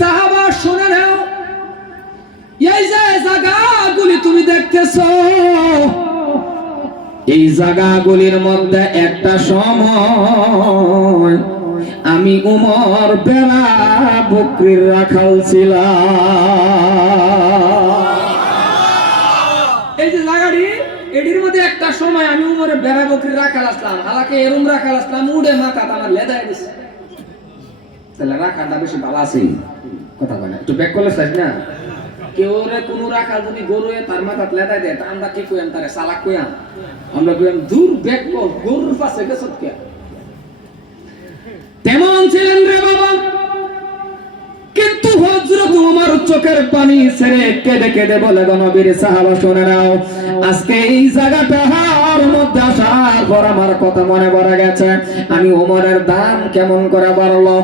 সাহাবা শুনে নাও, এই যে জায়গাগুলি তুমি দেখতেছো, এই জায়গাগুলির মধ্যে একটা সময় আমি উমর বেড়া বকরির রাখাল ছিলাম। এই যে জায়গাটি, এটির মধ্যে একটা সময় আমি উমরের বেড়া বকরির রাখাল আসলাম। হালাকে এরম রাখাল আসলাম, উড়ে মাথা আমার লেদায় দিছে। তাহলে রাখালটা বেশি ভালো আছে কথা বলে, একটু ব্যাক করলে চাই না। কেউ রে কোন রাখাল যদি গরু তার মাথা লেদায় দেয়, তা আমরা কি কইয়াম তারে চালাক কইয়াম? আমরা কইয়াম দূর ব্যাক কর, গরুর পাশে গেছত কে? তেমন ছিলেন রে বাবা। কিন্তু হযরত ওমর চোখের পানি ছেড়ে কেঁদে কেঁদে বলে, গো নবীর সাহাবা শুনে নাও, আজকে এই জায়গাটার মধ্যে আসার পর আমার কথা মনে পড়ে গেছে, আমি ওমরের দাম কেমন করে বাড়লো।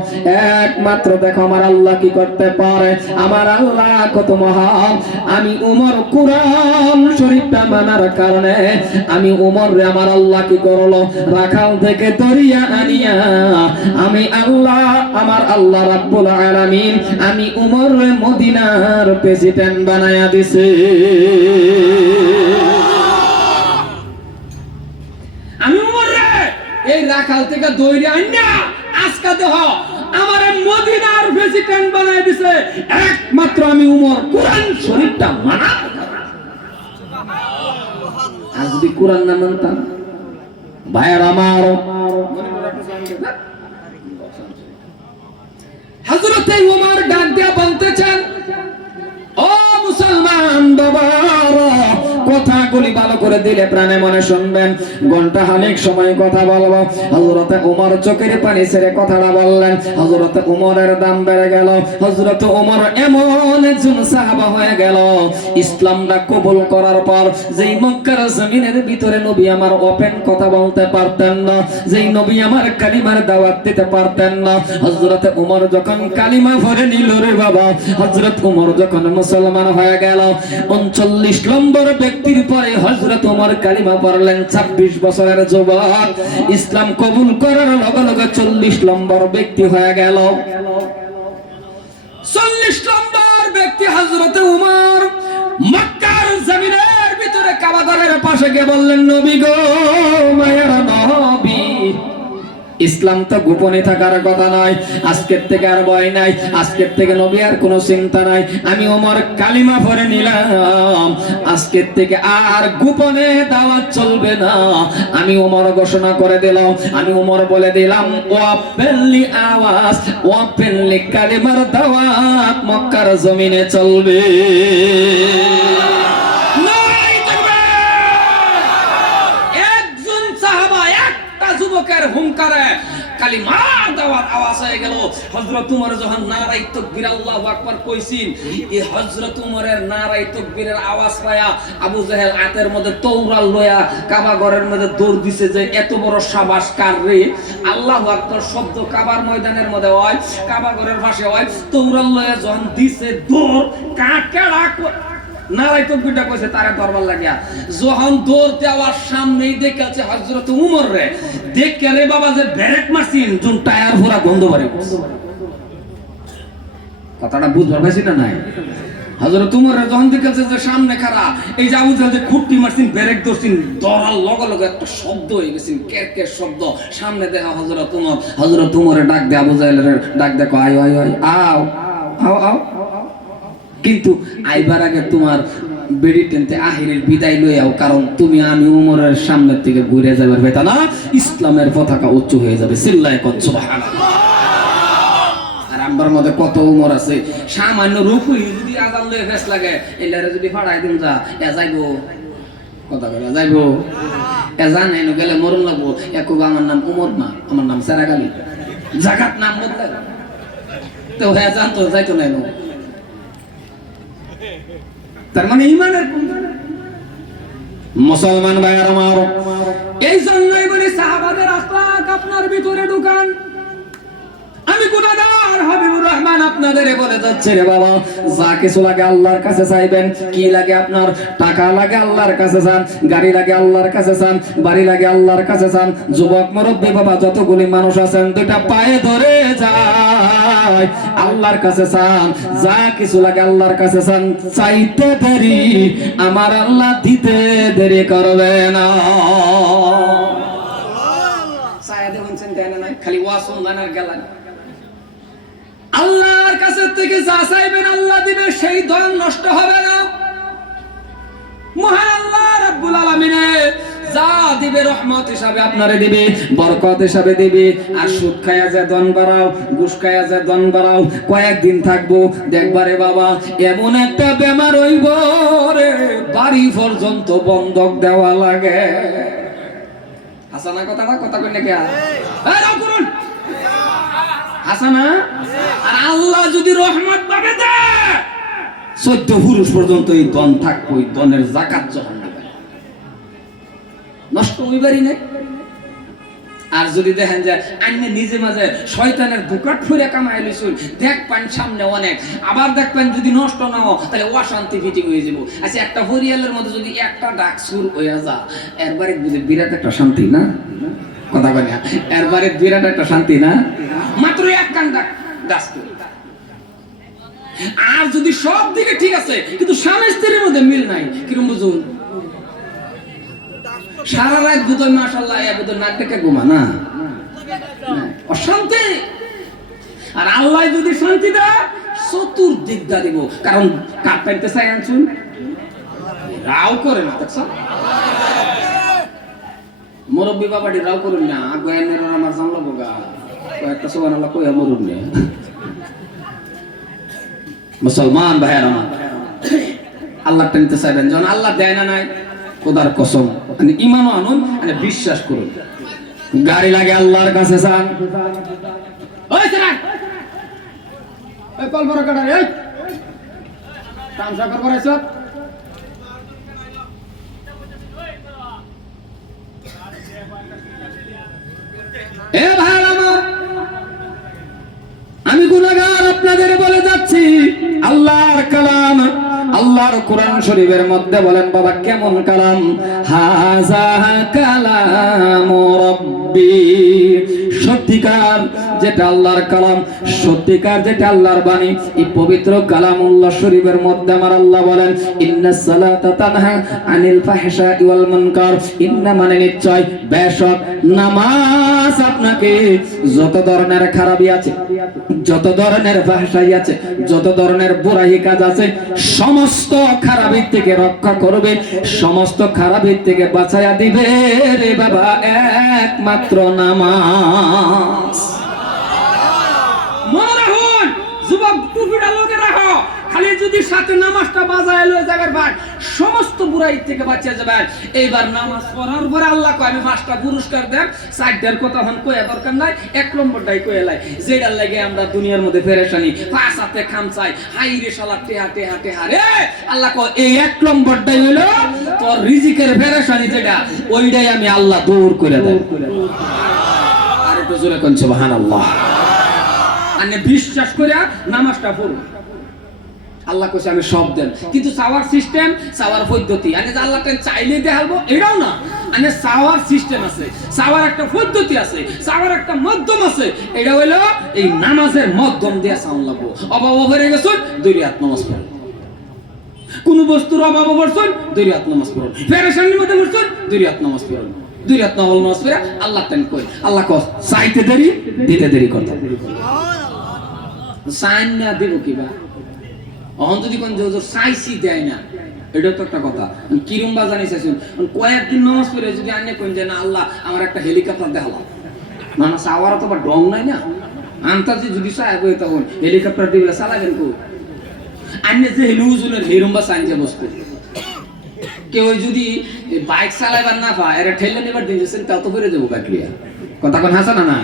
একমাত্র দেখো আমার আল্লাহ কি করতে পারে, আমার আল্লাহ কত মহান। আমি ওমর কুরআন শরীফটা মানার কারণে আমি ওমর রে আমার আল্লাহ কি করলো, রাখাল থেকে দরিয়া আনিয়া আমি আল্লাহ, আমার আল্লাহ রাব্বুল আলামিন আমি উমর মদিনার প্রেসিডেন্ট বানায়া দিছে। আমি উমর রে এই রাখাল থেকে দইরে আইনা আজকে দেহ আমারে মদিনার প্রেসিডেন্ট বানায়া দিছে, একমাত্র আমি উমর কোরআন শরীফটা মানা। আর যদি কোরআন না মানতাম ভাইয়ার আমার হযরত ওমর ডাক দিয়া বলতেছেন, ও মুসলমান বাবারা, কথাগুলি ভালো করে দিলে প্রাণে মনে শুনবেন। ঘন্টা খানেক সময় কথা বলবো। হযরত ওমর চোখের পানি ছেড়ে কথাটা বললেন। হযরত ওমরের দাম বেড়ে গেল। হযরত ওমর এমন একজন সাহাবা হয়ে গেল, ইসলামটা কবুল করার পর যেই মক্কার জমিনের ভিতরে নবী আমার ওপেন কথা বলতে পারতেন না, যেই নবী আমার কালিমার দাওয়াত দিতে পারতেন না, হযরত ওমর যখন কালিমা পড়ে নিল রে বাবা, হযরত ওমর যখন মুসলমান হয়ে গেল, 39 নম্বর ব্যক্তির পরে হযরত ওমর কালিমা পড়লেন। 26 বছরের যুবক ইসলাম কবুল করার লগে লগে 40 নম্বর ব্যক্তি হয়ে গেল। 40 নম্বর ব্যক্তি হযরত ওমর মক্কার জমিনের ভিতরে কাবা ঘরের পাশে গিয়ে বললেন, নবী গো, মায়ের নবী, ইসলাম তো গোপনে থাকার কথা নয়, আজকের থেকে আর ভয় নাই, আজকের থেকে নবী আর কোনো চিন্তা নাই, আমি ওমর কালিমা পড়ে নিলাম, আজকের থেকে আর গোপনে দাওয়াত চলবে না। আমি ওমর ঘোষণা করে দিলাম, আমি ওমর বলে দিলাম, ওয়াপেনলি আওয়াজ, ওয়াপেনলি কালিমার দাওয়াত মক্কার জমিনে চলবে। যুবকের হুঙ্কারে কালিমার দাওয়াত আওয়াজ হয়ে গেল। হযরত ওমর যখন নারায়ে তাকবীর আল্লাহু আকবার কইছেন, এই হযরত ওমরের নারায়ে তাকবীরের আওয়াজ পায়া আবু জাহেল হাতের মধ্যে তওরাল লয়া কাবা ঘরের মধ্যে দৌড় দিছে যে এত বড় সাবাস কার রে। আল্লাহু আকবার শব্দ কাবার ময়দানের মধ্যে হয়, কাবা ঘরের পাশে হয়, তওরাল লয়া যখন দিছে দৌড়, কাকেড়া নারায়ে তাকবীরটা কইছে তারে দরবার লাগিয়া, যখন দৌড় দেওয়ার সামনেই দেখেছে হযরত ওমর রে, দেখে রে বাবা যে ব্রেক মারছিন যুন টায়ার পুরা গন্ধ বাড়ি করছে। কথাটা বুঝবার পাইছি না নাই? হযরত ওমর রে যখন দেখেছে যে সামনে খাড়া, এই যে আবু জাহেল যে খুঁটি মারছিন, ব্রেক ধরছিন, দরার লগে লগে একটা শব্দ হয়ে গেছে, কেরকের শব্দ। সামনে দেখা হযরত ওমর, হযরত ওমরে ডাক দে আবু জাহেলের ডাক দেখো, আয় আয় আয়, আও আও আও। কিন্তু আইবার আগে তোমার বেড়ি টেনতে আহিরের বিদায় লইয়াও, কারণ তুমি আমি উমরের সামনের থেকে ঘুরে যাবার বেতা না, ইসলামের পতাকা উঁচু হয়ে যাবে। চিল্লায় কত সুবহানাল্লাহ। আর আমবার মধ্যে কত উমর আছে, সামান্য রুকুই যদি আজান লয়ে ফেস লাগে, এলারে যদি ফাড়াই দিন যা এ যাইবো, কথা বলা যাইবো, এ জানাই না গেলে মরণ লাগবো। একো আমার নাম উমর না, আমার নাম সেরাগালি, জাগাত নাম বদলাই তো হ্যাঁ জানতো যাইতো না। তার মানে ইমানের মুসলমান ভাইয়ের আমার, এই জন্যই বলি সাহাবাদের আখলাক আপনার ভিতরে ঢুকান। আমি গুনাহগার হাবিবুর রহমান আপনাদের বলে যাচ্ছে রে বাবা, যা কিছু লাগে আল্লাহর কাছে চাইবেন। কি লাগে আপনার? টাকা লাগে আল্লাহর কাছে চান, গাড়ি লাগে আল্লাহর কাছে চান, বাড়ি লাগে আল্লাহর কাছে চান। যুবক মুরব্বী বাবা যতগুলি মানুষ আছেন, দুইটা পায়ে ধরে যান। ভাই আল্লাহর কাছে চান, যা কিছু লাগে আল্লাহর কাছে চান, চাইতে দেরি আমার আল্লাহ দিতে দেরি করবে না। খালি আল্লাহর কাছে থেকে যা চাইবেন আল্লাহ দিবে, সেই ধন নষ্ট হবে না। মহান আল্লাহ রাব্বুল আলামিন যা দিবে রহমত হিসাবে আপনারে দিবে, বরকত হিসাবে দিবে। আর সুদ খায়া যে ধন বাড়াও, ঘুষ খায়া যে ধন বাড়াও, কয়েকদিন থাকবো দেখবারে বাবা এমন একটা বেমার হইব রে বাড়ি পর্যন্ত বন্ধক দেওয়া লাগে। হাসানা কথাটা কথা কই নাকি করুন হাসানা। আর আল্লাহ যদি রহমত পাবে দে 14 পুরুষ পর্যন্ত এই ধন থাকবো, এই ধনের যাকাত যখন নষ্ট হইবারই নাই। আর যদি দেখেন যে আইনে নিজে মাঝে শয়তানের বুকাট ফুরে কামাই লইছুন, দেখবেন সামনে অনেক, আবার দেখবেন যদি নষ্ট না হয় তাহলে অশান্তি ফিটিং হয়ে যাব। আচ্ছা একটা হরিয়ালের মধ্যে যদি একটা ডাক সুর হয়ে যা, এরবারে বিরাট একটা শান্তি না? কথা বলি এরবারে বিরাট একটা শান্তি না? মাত্র এক কান ডাক ডাক। আর যদি সব দিকে ঠিক আছে কিন্তু স্বামী স্ত্রীর মধ্যে মিল নাই, কিরম বুঝুন? সারা রাত বুধই মাশাআল্লাহ বুধই নাক ডেকে ঘুমা না, অশান্তি। আর আল্লাহ যদি শান্তি দেয় চতুর্দিক দা দিব। কারণ কাঁপাইতে চাই আনছুন রাও করে না, দেখছ মুরব্বী বাবাটি রাও করুন না, গয়ানের আমার জানলো বোগা কয়েকটা সুবহানাল্লাহ কইয়া মরুন না। মুসলমান ভাইয়ের আমার আল্লাহ টানতে চাইবেন, যখন আল্লাহ দেয় না নাই খোদার কসম মানে ঈমানও আনুন, মানে বিশ্বাস করুন। গাড়ি লাগে আল্লাহর কাছে চান। ওই সারান ওই কল বড় কাটা এই তামসা করবার আইছ। এ ভাই আমার, আমি গুনাহগার আপনাদের বলে যাচ্ছি, আল্লাহর কালাম আল্লাহর কোরআন শরীফের মধ্যে বলেন বাবা কেমন কালাম, হাযা কালামু রাব্বি, সত্যিকার যেটা আল্লাহর কালাম, সত্যিকার যেটা আল্লাহর বাণী, এই পবিত্র কালামুল্লাহ শরীফের মধ্যে আমার আল্লাহ বলেন ইন্নাস সালাতা তানহা আনিল ফাহশাই ওয়াল মুনকার, ইন্না মানে নিশ্চয় বেশক নামাজ আপনাকে যত ধরনের খারাপি আছে, যত ধরনের ফাহশাই আছে, যত ধরনের বুরাই কাজ আছে সমস্ত খারাপের থেকে রক্ষা করবে, সমস্ত খারাপের থেকে বাঁচায়া দিবে রে বাবা একমাত্র নামাজ। মনে রাখুন যুবক, টুপিটা লগে রাখো, খালি যদি সাথে নামাজটা বাজায় লয়ে যাবার ভাই সমস্ত বুরাই থেকে বাঁচিয়ে যাবেন। এইবার নামাজ পড়ার পরে আল্লাহ কয় আমি 5টা পুরস্কার দেব, 4টার কথা হন কইয়া দরকার নাই, 1 নম্বরটাই কইয়া লাই, যেটার লাগে আমরা দুনিয়ার মধ্যে পেরেশানি, 5 হাতে খামচাই, হাই রে শালা টেহা টেহা টেহা রে। আল্লাহ কয় এই 1 নম্বরটাই হলো তোর রিজিকের পেরেশানি, যেটা ওইটাই আমি আল্লাহ দূর করে দেব। আর একটু জোরে কোন সুবহানাল্লাহ। আপনি বিশ্বাস করে নামাজটা পড়ুন, আল্লাহ কইছে আমি সব দেন, কিন্তু চাওয়ার সিস্টেম, চাওয়ার পদ্ধতি, আমি যে আল্লাহ চাইলে দেখাবো এটাও না, আমি চাওয়ার সিস্টেম আছে, চাওয়ার একটা পদ্ধতি আছে, চাওয়ার একটা মাধ্যম আছে। এটা হইলো এই নামাজের মাধ্যম দিয়ে চাওয়া লাগবো। অভাব হয়ে গেছেন 2 রাত নামাজ পড়ুন, কোন বস্তুর অভাব পড়ছেন 2 রাত নামাজ পড়ুন, পেরেশানির মধ্যে পড়ছেন 2 রাত নামাজ পড়ুন, 2 রাত নামাজ পড়ে আল্লাহ টাইম কই, আল্লাহ কয় চাইতে দেরি দিতে দেরি করতে সাইন না দেব কিবা অহন যদি কোন জোর সাইসি দেয় না, এটা তো একটা কথা। কিরুম্বা জানি চাইছুন কয়েকদিন নামাজ পড়ে যদি আইনে কোন যে না আল্লাহ আমার একটা হেলিকপ্টার দেখালাম, মানে চাওয়ার তো বা ডং নাই না, আন্তাজি যদি চায় বই তখন হেলিকপ্টার দিবে চালাবেন কো আইনে যে হেলুজুনের হেরুম্বা সাইন যে বস্তু কেউ যদি বাইক চালাইবার না পায় এরা ঠেলে নেবার দিন যাচ্ছেন তাও তো বেড়ে যাবো কাকলিয়া। কথা কোন হাসা না না,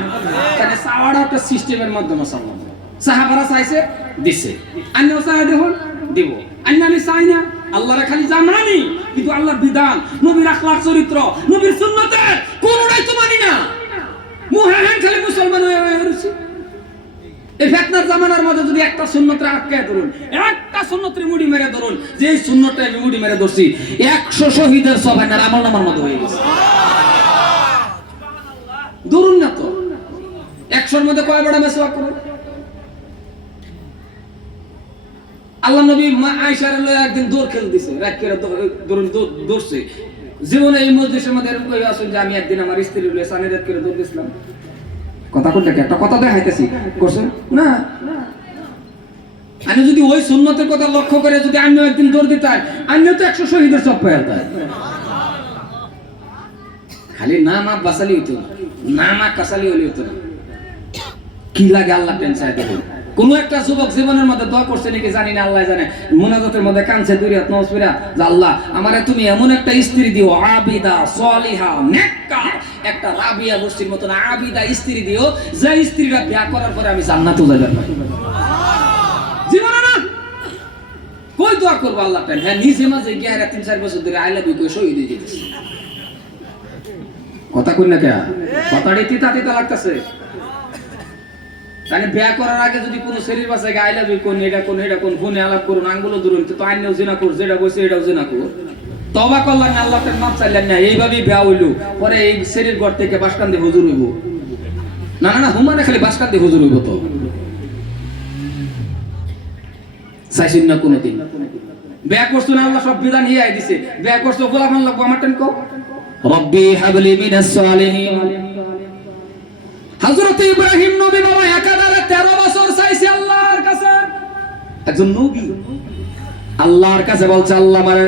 তাহলে চাওয়াটা একটা সিস্টেমের মাধ্যমে চাওয়া। সাহাবারা চাইছে দিছে, আন্যও চাই দেখুন দিব, আন্য আমি চাই না। আল্লাহর খালি জানি, কিন্তু আল্লাহর বিধান, নবীর আখলাক চরিত্র, নবীর সুন্নতের কোনটাই তো মানি না। মুহাম্মদ খালি মুসলমান হয়ে রয়েছে। এই ফিতনার জামানার মধ্যে যদি একটা সুন্নতরে আটকায় ধরুন, একটা সুন্নতরে মুড়ি মেরে ধরুন, যে এই সুন্নতটা আমি মুড়ি মেরে ধরছি 100 শহীদের সবাইনার আমলনামার মধ্যে হয়ে গেছে। ধরুন না তো 100-র মধ্যে কয় বড় মেসওয়াক করুন, আল্লাহ নবী মা আয়েশার লয়ে একদিন দৌড় খেল দিছে, রাত করে দৌড়ছে। জীবনে এই মজলিসের মধ্যে এরকম কই আসুন যে আমি একদিন আমার স্ত্রী লয়ে সানি রাত করে দৌড় দিছিলাম। কথা কোনটা কি একটা কথা দেখাইতেছি করছেন না? আমি যদি ওই সুন্নতের কথা লক্ষ্য করে যদি আমিও একদিন দৌড় দিতাম, আমিও তো 100 শহীদের সব পেয়ে যেতাম। খালি নাম আপ বাসালি হইতো না, নাম আপ কাসালি হইলে হইতো না। কি লাগে আল্লাহ টেনশন দেবে। কোন একটা যুবক জীবনের মধ্যে দোয়া করছে নাকি জানি না, আল্লাহ জানে। মুনাজাতের মধ্যে কানছে দুই হাত নওয়াজ পড়া যে আল্লাহ আমারে তুমি এমন একটা স্ত্রী দিও, আবিদা সলিহা নেককার, একটা রাবিয়া বস্তির মতন আবিদা স্ত্রী দিও, যে স্ত্রীরা বিয়ে করার পরে আমি জান্নাতে যাইতে পারি। জীবনে না কই দোয়া করব আল্লাহ পেন। হ্যাঁ নিজে মাঝে গিয়ে 3-4 বছর ধরে আই লাভ ইউ কই শহীদ হয়ে যেতেছে। কথা কই না কে? কথাটা তিতা তিতা লাগতেছে। মানে বিয়ে করার আগে যদি কোনো শরীর বাসে আই লাভ ইউ কোন এটা কোন ফোনে আলাপ করুন, আঙ্গুলো ধরুন, তো আইনেও জিনা কর, যেটা বসে এটাও জিনা কর। তওবা করলেন না, আল্লাহকে মাফ চাইলেন না, এইভাবেই বিয়া হইলো। পরে এই শরীর ঘর থেকে বাসকান্দি হুজুর হইব। না না না, হুমানে খালি বাসকান্দি হুজুর হইব। তো চাইছেন না কোনোদিন বিয়া করছো না, আল্লাহ সব বিধান হিয়াই দিছে। বিয়া করছো গোলামান লাগবো আমার টেন কও রব্বি হাবলি মিনাস সালিহিন। হযরত ইব্রাহিম নবী বাবা একাধারে 13 বছর চাইছে আল্লাহর কাছে। একজন নবী আল্লাহর কাছে বলছে আল্লাহ আমার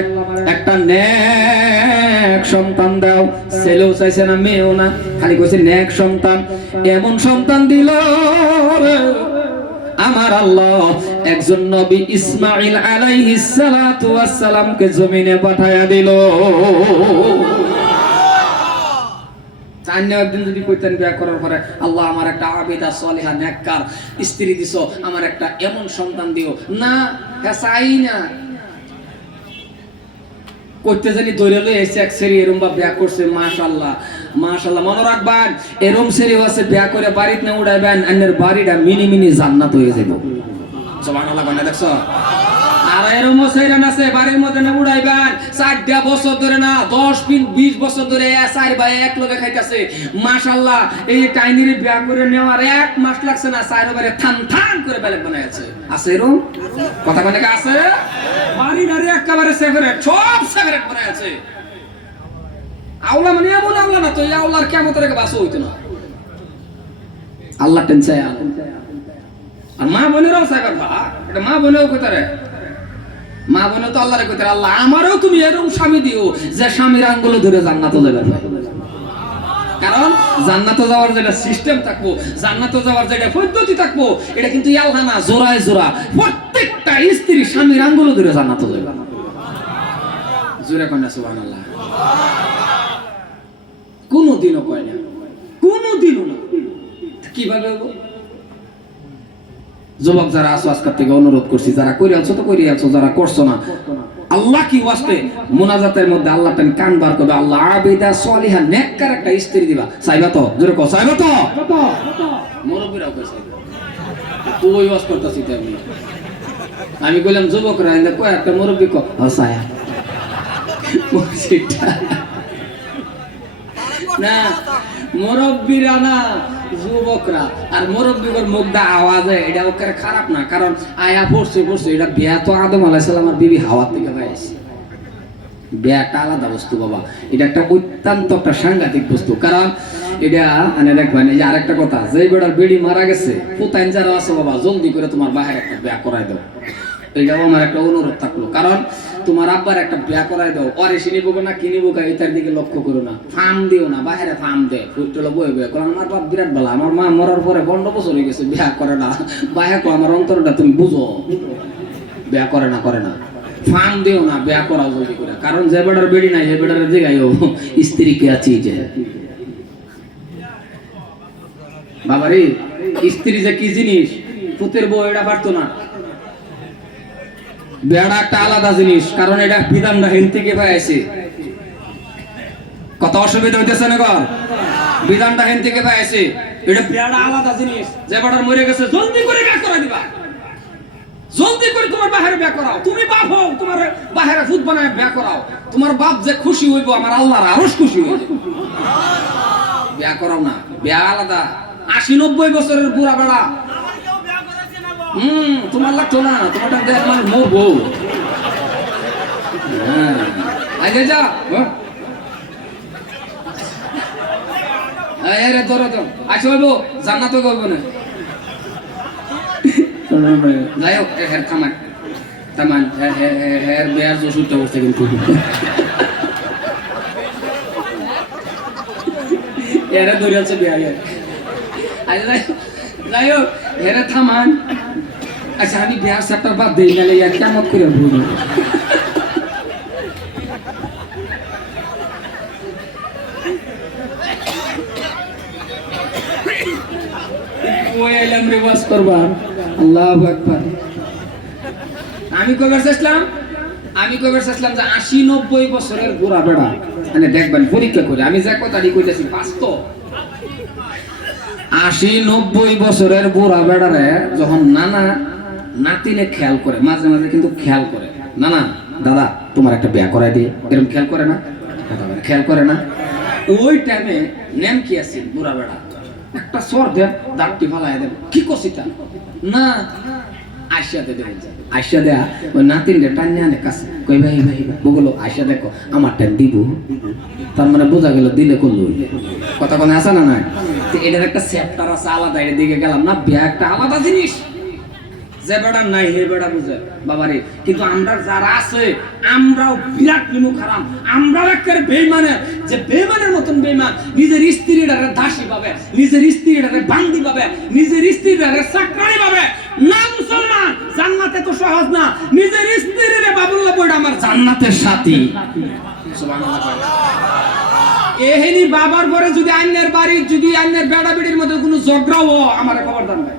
একটা নেক সন্তান দাও। ছেলেও চাইছে না, মেয়েও না, খালি কইছে নেক সন্তান। এমন সন্তান দিল আমার আল্লাহ একজন নবী ইসমাঈল আলাইহিস সালাতু ওয়াস সালামকে জমিনে পাঠায়া দিল। তাইনে একদিন যদি কইতেন বিয়া করার পরে আল্লাহ আমার একটা আবিদা সলিহা নেককার স্ত্রী দিছো, আমার একটা এমন সন্তান দিও না, হ্যাঁ চাই না। কইতে জানি দৈরে লই এসে এক সেরি এরম বা বিয়া করছে, মাশাআল্লাহ মাশাআল্লাহ। মনে রাখবেন এরম সেরিও আছে বিয়া করে বাড়িতে না উড়াইবেন, আন্নের বাড়িটা মিনি মিনি জান্নাত হয়ে যাবে। সুবহানাল্লাহ কইনা দেখছো? আর এরম সেরান আছে বাড়ির মধ্যে না উড়াইবেন, 4টা বছর ধরে না 10-20 বছর ধরে 4 ভাই এক লগে খাইতাছে। মাশাআল্লাহ এই টাইনিরে বিয়া করে নেওয়ার 1 মাস লাগছে না, 4 বারে থান থান করে বেলেগ বানাইছে। আছে এরম কথা কোনে আছে? বাড়িটারে একেবারে সেপারেট, সব সেপারেট বানাইছে। আওলা মানে এমন আওলা না তো, এই আওলার কিয়ামতের আগে বাসও হইতো না। আল্লাহ টেনশন। আর মা বোনেরাও চাইবার বা এটা মা বোনেও কইতারে, মা বোনে তো আল্লাহরে কইতারে আল্লাহ আমারও তুমি এরকম স্বামী দিও যে স্বামীর আঙ্গুলে ধরে জান্নাতে যাবে। কারণ জান্নাতে যাওয়ার যেটা সিস্টেম থাকবো, জান্নাতে যাওয়ার যেটা পদ্ধতি থাকবো, এটা কিন্তু আল্লাহ না, জোড়ায় জোড়া প্রত্যেকটা স্ত্রী স্বামীর আঙ্গুলে ধরে জান্নাতে যাবে। জোরে কয় না সুবহানাল্লাহ? কোনদিনও কয় না, কোনদিনও না। কিভাবে হলো? যুবক যারা আছো আজকের থেকে অনুরোধ করছি, যারা কইরে আছো তো কইরে আছো, যারা করছো না আল্লাহ কি ওয়াস্তে মুনাজাতের মধ্যে আল্লাহ টান কান বার করবে, আল্লাহ আবিদা সলিহা নেককার একটা স্ত্রী দিবা। চাইবা তো? জোরে কও চাইবা তো? মুরব্বিরাও কইছে তুই ওয়াজ করতেছিস। আমি কইলাম যুবকরা এনে কয় একটা মুরব্বি কও চায়া না, মুরব্বিরা না যুবকরা। আর মুরব্বির মুখটা আওয়াজে এটা ওকে খারাপ না, কারণ আয়া পড়ছে এটা বিয়া তো আদম আলাইহিস সালামের বিবি হাওয়া থেকে পাইছে। বিয়াটা আলাদা বস্তু বাবা, এটা একটা অত্যন্ত একটা সাংঘাতিক বস্তু। কারণ এটা আনে দেখবেন এই যে আরেকটা কথা, যে বেড়ার বেড়ি মারা গেছে পুতাইন যারা আছে বাবা জলদি করে তোমার বাহির একটা বিয়া করাই দাও। এইটাও আমার একটা অনুরোধ থাকলো, কারণ তোমার আব্বার একটা বিয়া করাই দাও। অরে চিনিব না কিনিব এটার দিকে লক্ষ্য করো না, ফার্ম দিও না, বাহিরে ফার্ম দে ফুটলো বয়ে বয়ে করো। আমার বাপ বিরাট ভালো, আমার মা মরার পরে 15 বছর হয়ে গেছে, বিয়া করে না। বাহিরে আমার অন্তরটা তুমি বুঝো, বিয়া করে না ফার্ম দিও না, বিয়া করাও জলদি করে। কারণ যে বেড়ার বেড়ি নাই সে বেড়ার জায়গায় স্ত্রী কে আছে যে বাবারে, স্ত্রী যে কি জিনিস পুতের বউ এটা পারতো না। বেড়া একটা আলাদা জিনিস, কারণ এটা বিধানটা হিন থেকে পাইছে। কত অসুবিধা হইতেছে না গর? বিধানটা হিন থেকে পাইছে। এটা বেড়া আলাদা জিনিস। যে বেড়ার মরে গেছে জলদি করে বিয়া করাই দিবা, জলদি করে তোমার বাহিরে বিয়া করাও। তুমি বাপ হও, তোমার বাহিরে ফুট বানায় বিয়া করাও। তোমার বাপ যে খুশি হইব, আমার আল্লাহর আরশ খুশি হইব। বিয়া করাও না, বিয়া আলাদা। 80-90 বছরের বুড়া বেড়া তোমার লাগতো না, তোমারটা দেখ মানে মোর বউ। হ্যাঁ আগে যা রে ধরো তো আচ্ছা বলবো জান্নাত করবো না। যাই হোক হের থামান থামান হের বেয়ার জোশ উঠতে বসছে কিন্তু এরা ধরে আছে বেয়ার। আচ্ছা যাই হোক হেরে থামান। আচ্ছা আমি বেয়ার চ্যাপ্টার বাদ দিই নালে কেমন করে ভুল আমি কবার চাইছিলাম যে ৮০-৯০ বছরের বুড়া বেড়া মানে দেখবেন পরীক্ষা করে আমি যা কথাটি কইতেছি বাস্তব। ৮০-৯০ বছরের বুড়া বেড়ারে যখন নানা নাতিনে খেয়াল করে, মাঝে মাঝে কিন্তু খেয়াল করে, নানা দাদা তোমার একটা বিয়া করাই দিয়ে, এরকম খেয়াল করে না? খেয়াল করে না? ওই টাইমে নেম কি আছে বুড়া বেড়া একটা সর দেব দাঁতটি ফালাই দেব, কি করছি তা না আইসা দে দেবেন, আইসা দেয়া ওই নাতিনরে টান্যা আনে কাছে কই ভাই ভাই বগলো আইসা দেখো আমার টাইম দিব, তার মানে বোঝা গেল দিলে করলো কথা কোনো আসে না নাই। এটার একটা চ্যাপ্টার আছে আলাদা, এর দিকে গেলাম না, বিয়া একটা আলাদা জিনিস, যে বেড়া নাই হে বেড়া বুঝে বাবারে। কিন্তু আমরা যারা আছে আমরাও বিরাট নিমুখ হারাম, আমরাও একেবারে বেইমানের, যে বেইমানের মতন বেইমান, নিজের স্ত্রীটারে দাসী পাবে, নিজের স্ত্রীটারে বান্দি পাবে, নিজের স্ত্রীটারে চাকরানি পাবে না। মুসলমান জান্নাতে তো সহজ না, নিজের স্ত্রীরে বাবুল্লাহ বইটা আমার জান্নাতের সাথী। সুবহানাল্লাহ। এহেনি বাবার পরে যদি আইনের বাড়ি যদি আইনের বেড়া বেড়ির মধ্যে কোনো ঝগড়াও আমার খবরদার নাই।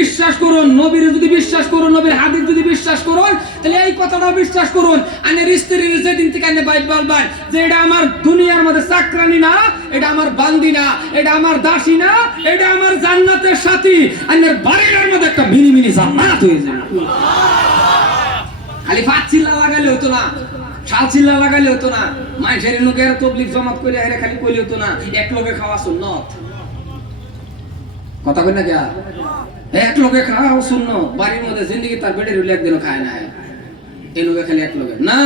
বিশ্বাস করুন নবীর যদি বিশ্বাস করুন, নবীর হাদিস যদি বিশ্বাস করুন, তাহলে এই কথাটাও বিশ্বাস করুন, আইনের স্ত্রীর যেদিন থেকে আইনে বাইক বলবেন যে এটা আমার দুনিয়ার মধ্যে চাকরানি না, এটা আমার বান্দি না, এটা আমার দাসী না, এটা আমার জান্নাতের সাথী, আইনের বাড়ির মধ্যে একটা মিনি মিনি জান্নাত হয়ে যাবে। খালি পাঁচ চিল্লা লাগালে হতো না, শাল চিল্লা লাগালে হতো না, মানুষের লোকের তবলিগ জমাত করে এরা খালি কইলে হতো না এক লোকে খাওয়া সুন্নত। কথা কই না কে এক লোকে খাওয়া সুন্নত, বাড়ির মধ্যে জিন্দগি তার বেডের হইলে একদিনও খায় না, এই লোকে খালি এক লোকে না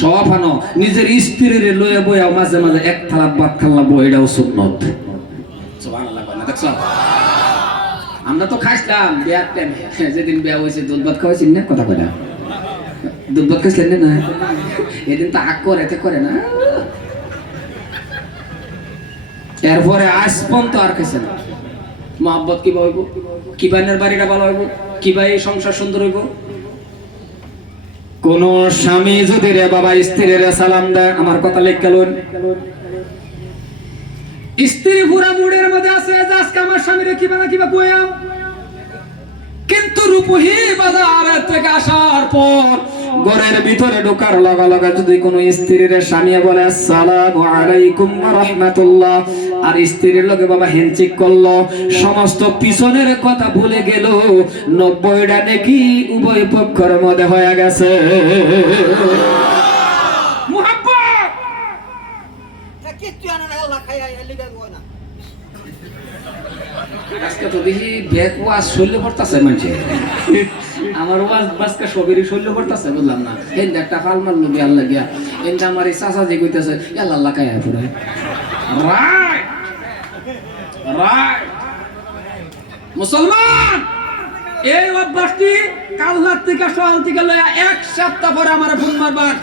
সব আনো নিজের স্ত্রীর লয়ে বইয়া মাঝে মাঝে এক থালা ভাত খাল্লাবো, এটাও সুন্নত। সুবহানাল্লাহ। দেখছো আমরা তো খাইছিলাম বিয়ার টাইমে, যেদিন বিয়া হয়েছে দুধ ভাত খাওয়াইছি না, কথা কয় না দুধ ভাত খাইছিলেন না, এদিন তো আগ করে এতে করে না, এরপরে আজ পর্যন্ত আর খাইছে না। মহব্বত কি হইব, কি বাইনের বাড়িটা ভালো হইব, কি ভাই সংসার সুন্দর হইব। কোন স্বামী যদি রে বাবা স্ত্রীর সালাম দেয়, আমার কথা লেখ গেল, স্ত্রী পুরা মুডের মধ্যে আছে যে আজকে আমার স্বামীরে কিবা না কিবা কইয়াম, কিন্তু রূপহী বাজার থেকে আসার পর ঘরের ভিতরে ঢোকার লাগা লাগা যদি কোনো স্ত্রীর স্বামী বলে আসসালামু আলাইকুম ওয়া রাহমাতুল্লাহ, আর স্ত্রীর লগে বাবা হ্যান্ডশেক করলো, সমস্ত পিছনের কথা ভুলে গেল, 90টা নেকি উভয় পক্ষের মধ্যে হয়ে গেছে। মুহাব্বত কিচ্ছু আনা না, আল্লাহ খাইয়া লিগা গো না। আজকে তো দেখি ব্যাগ ওয়াজ শৈল্য পড়তাছে মানুষে, আমার ওয়াজ বাজকে সবেরই শৈল্য পড়তাছে, বুঝলাম না এই একটা ফাল মারলো বিয়ার লাগিয়া, এটা আমার এই চাচা যে কইতাছে আল্লাহ খাইয়া পড়ে। রাইট রাইট মুসলমান, এই অভ্যাসটি কাল রাত থেকে সকাল থেকে লয়া এক সপ্তাহ পরে আমার ফোন মারবার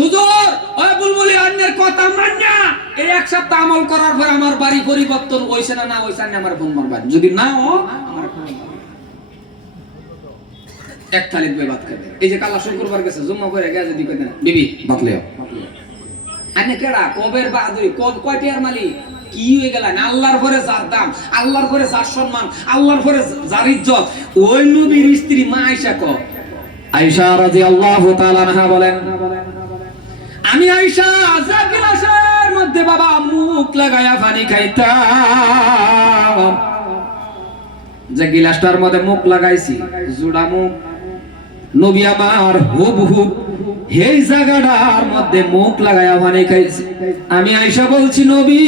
হুজুর ওই বুলবুলি অন্যের কথা মান্না, এই এক সপ্তাহ আমল করার পর আমার বাড়ি পরিবর্তন হইছে না, না হইছে না, আমার ফোন মারবার, যদি না ও আমার এক থালিত বই ভাত খাবে। এই যে কালা শুক্রবার গেছে জুম্মা করে গেছে দিকে না বিবি ভাত লও, আনে কেডা কবের বাহাদুরি, কয়টিয়ার মালিক, কি হয়ে গেল না, আল্লাহর পরে যার দাম, আল্লাহর পরে যার সম্মান, আল্লাহর পরে যার ইজ্জত, ওই নবীর স্ত্রী মা আয়েশা ক আয়েশা রাদিয়াল্লাহু তাআলা আনহা বলেন, আমি আয়েশা যা গিলাসের মধ্যে বাবা মুখ লাগায়া পানি খাইতাম, যে গিলাসটার মধ্যে মুখ লাগাইছি জোড়া মুখ, নবী আমার হুবহু এই জায়গাটার মধ্যে মুখ লাগায়া পানি খাইছি। আমি আয়েশা বলছি নবী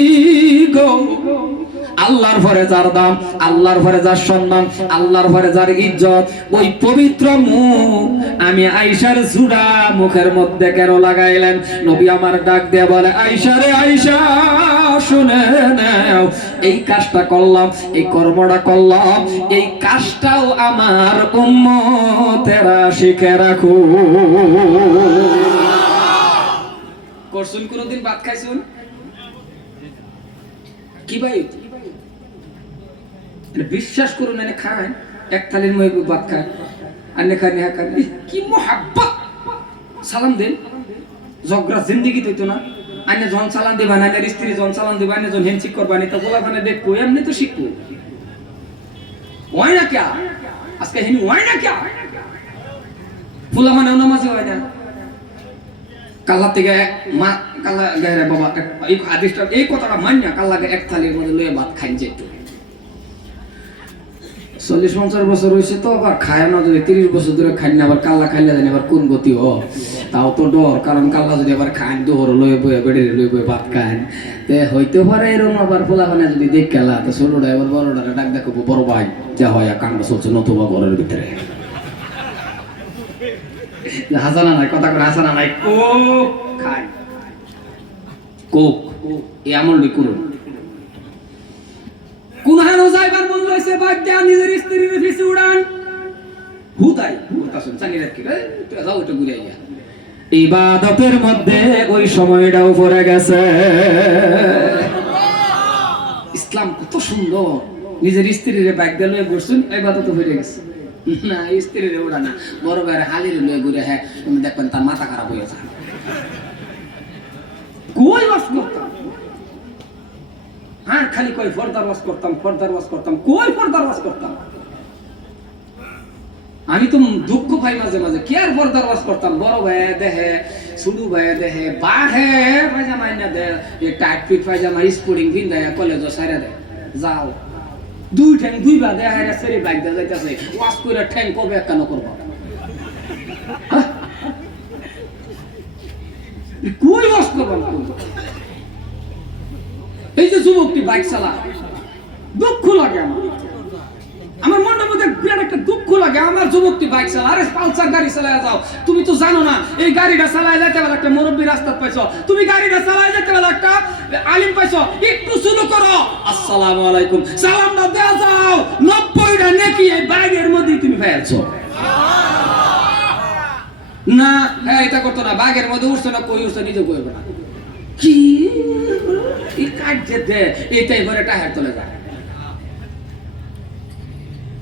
গো আল্লাহর ঘরে যার দাম, আল্লাহর ঘরে যার সম্মান, আল্লাহর ঘরে যার ইজ্জত, ওই পবিত্র মুখ আমি আয়েশার জুড়া মুখের মধ্যে কেন লাগাইলেন? নবী আমার ডাক দিয়ে বলে, আয়েশা রে আয়েশা শুনে নাও, এই কাজটা করলাম, এই কর্মটা করলাম, এই কাজটাও আমার উম্মতেরা শিখে রাখো। করছুন কোনদিন ভাত খাইছুন? কি ভাই বিশ্বাস করুন, এনে খায় এক থালির মধ্যে ভাত খায়, আনে খায় নেহা খায়, কি মোহাব্বত। সালাম দেন, ঝগড়া জিন্দিগি হইতো না। আইনে জন সালাম দিবা না, আইনের স্ত্রী জন সালাম দিবা, আইনে জন হ্যান্ডশেক করবা না, তা গোলাপানে দেখবো, এমনি তো শিখবো। হয় না ক্যা আজকে হিনি, হয় না ক্যা ফুলা মানে নামাজি হয় না। কাল্লা থেকে মা কাল্লা গায়ে বাবা এই আদেশটা, এই কথাটা মান্য কাল্লাকে এক থালির মধ্যে লয়ে ভাত খাইন যেত। 40-50 বছর হয়েছে তো আবার খায় না, যদি 30 বছর ধরে খাই না, আবার কাল্লা খাইলে জানি আবার কোন গতি হ, তাও তো ডর। কারণ কাল্লা যদি আবার খান দোহর লয়ে বয়ে বেড়ে লয়ে বয়ে ভাত খান, তে হইতে পারে এরকম। আবার পোলাপানে যদি দেখ খেলা, তো ষোলোটা এবার বড়টা ডাক দেখো, বড় ভাই যা হয় কাণ্ড চলছে নতুবা ঘরের ভিতরে। হাসানা নাই, কথা করে হাসানা নাই, কোক খাই, কোক এই আমলটি করুন। কুনহানো যাইবার মন লইছে, বাদ দেয়া নিজের স্ত্রীর পিছে উড়ান, হুতাই হুতাছুন চানি রাখি তুই যাও একটু ঘুরে আইয়া। ইবাদতের মধ্যে ওই সময়টাও পড়ে গেছে। ইসলাম কত সুন্দর, নিজের স্ত্রীর ব্যাগ দিয়ে লয়ে বসুন, ইবাদত হয়ে গেছে না। স্ত্রীর ওড়া না, বড় ভাইয়ের হালির লয়ে ঘুরে, হ্যাঁ তুমি দেখবেন তার মাথা খারাপ হয়ে যায়। কই বাস করতাম, হ্যাঁ খালি কই ফর্দার ওয়াজ করতাম, ফর্দার ওয়াজ করতাম, কই ফর্দার ওয়াজ করতাম। আমি তো দুঃখ পাই মাঝে মাঝে, কি আর ফর্দার ওয়াজ করতাম। বড় ভাই দেহে, সুডু ভাই দেহে, বাহে পায়জামা না দে, টাইট ফিট পায়জামা স্পোর্টিং পিন দেয়, কলেজ সাইরা দেয়, যাও দুই ঠ্যাং দুই বা দেয়, হাইরা সেরি বাইক দিয়ে যাইতেছে, ওয়াজ করে ঠ্যাং কবে কেন করবো? কই ওয়াজ করবো? এই যে যুবকটি বাইক চালা, দুঃখ লাগে আমার মনের মধ্যে বিরাট একটা দুঃখ লাগে। আমার যুবকটি বাইক চালা, আরে পালসার গাড়ি চালায় যাও। তুমি তো জানো না এই গাড়িটা চালায় যাইতে বেলা একটা মুরব্বী রাস্তা পাইছো, তুমি গাড়িটা চালায় যাইতে বেলা একটা আলিম পাইছো, একটু শুরু করো আসসালামু আলাইকুম সালামটা দেয়া যাও, 90টা নেকি এই বাইকের মধ্যে তুমি পেয়েছো না। হ্যাঁ এটা করতো না, বাঘের মধ্যে উঠছো না, কই উঠছো নিজে কইবে না, কি এই কাজ যে দে এইটাই ভরে টায়ার চলে যায়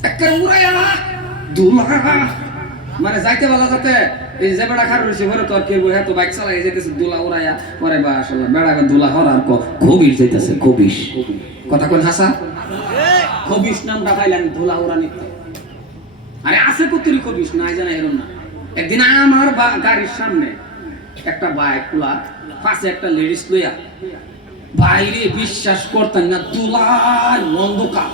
একটা উড়াইয়া দুলা, মানে যাইতে বলা যাতে এই যে বেড়া খার রয়েছে ঘরে তো আর কেউ হ্যাঁ তো বাইক চালাই যেতেছে দুলা উড়াইয়া পরে বা আসলে বেড়া দুলা হরার খবিস যাইতেছে, খবিস কথা কোন হাসা, খবিস নামটা পাইলেন ধুলা উড়ানি। আরে আছে কতরি খবিস নাই জানা এরম না। একদিন আমার গাড়ির সামনে একটা বাইক খোলা, পাশে একটা লেডিস লইয়া, বাইরে বিশ্বাস করতেন না দুলার অন্ধকার,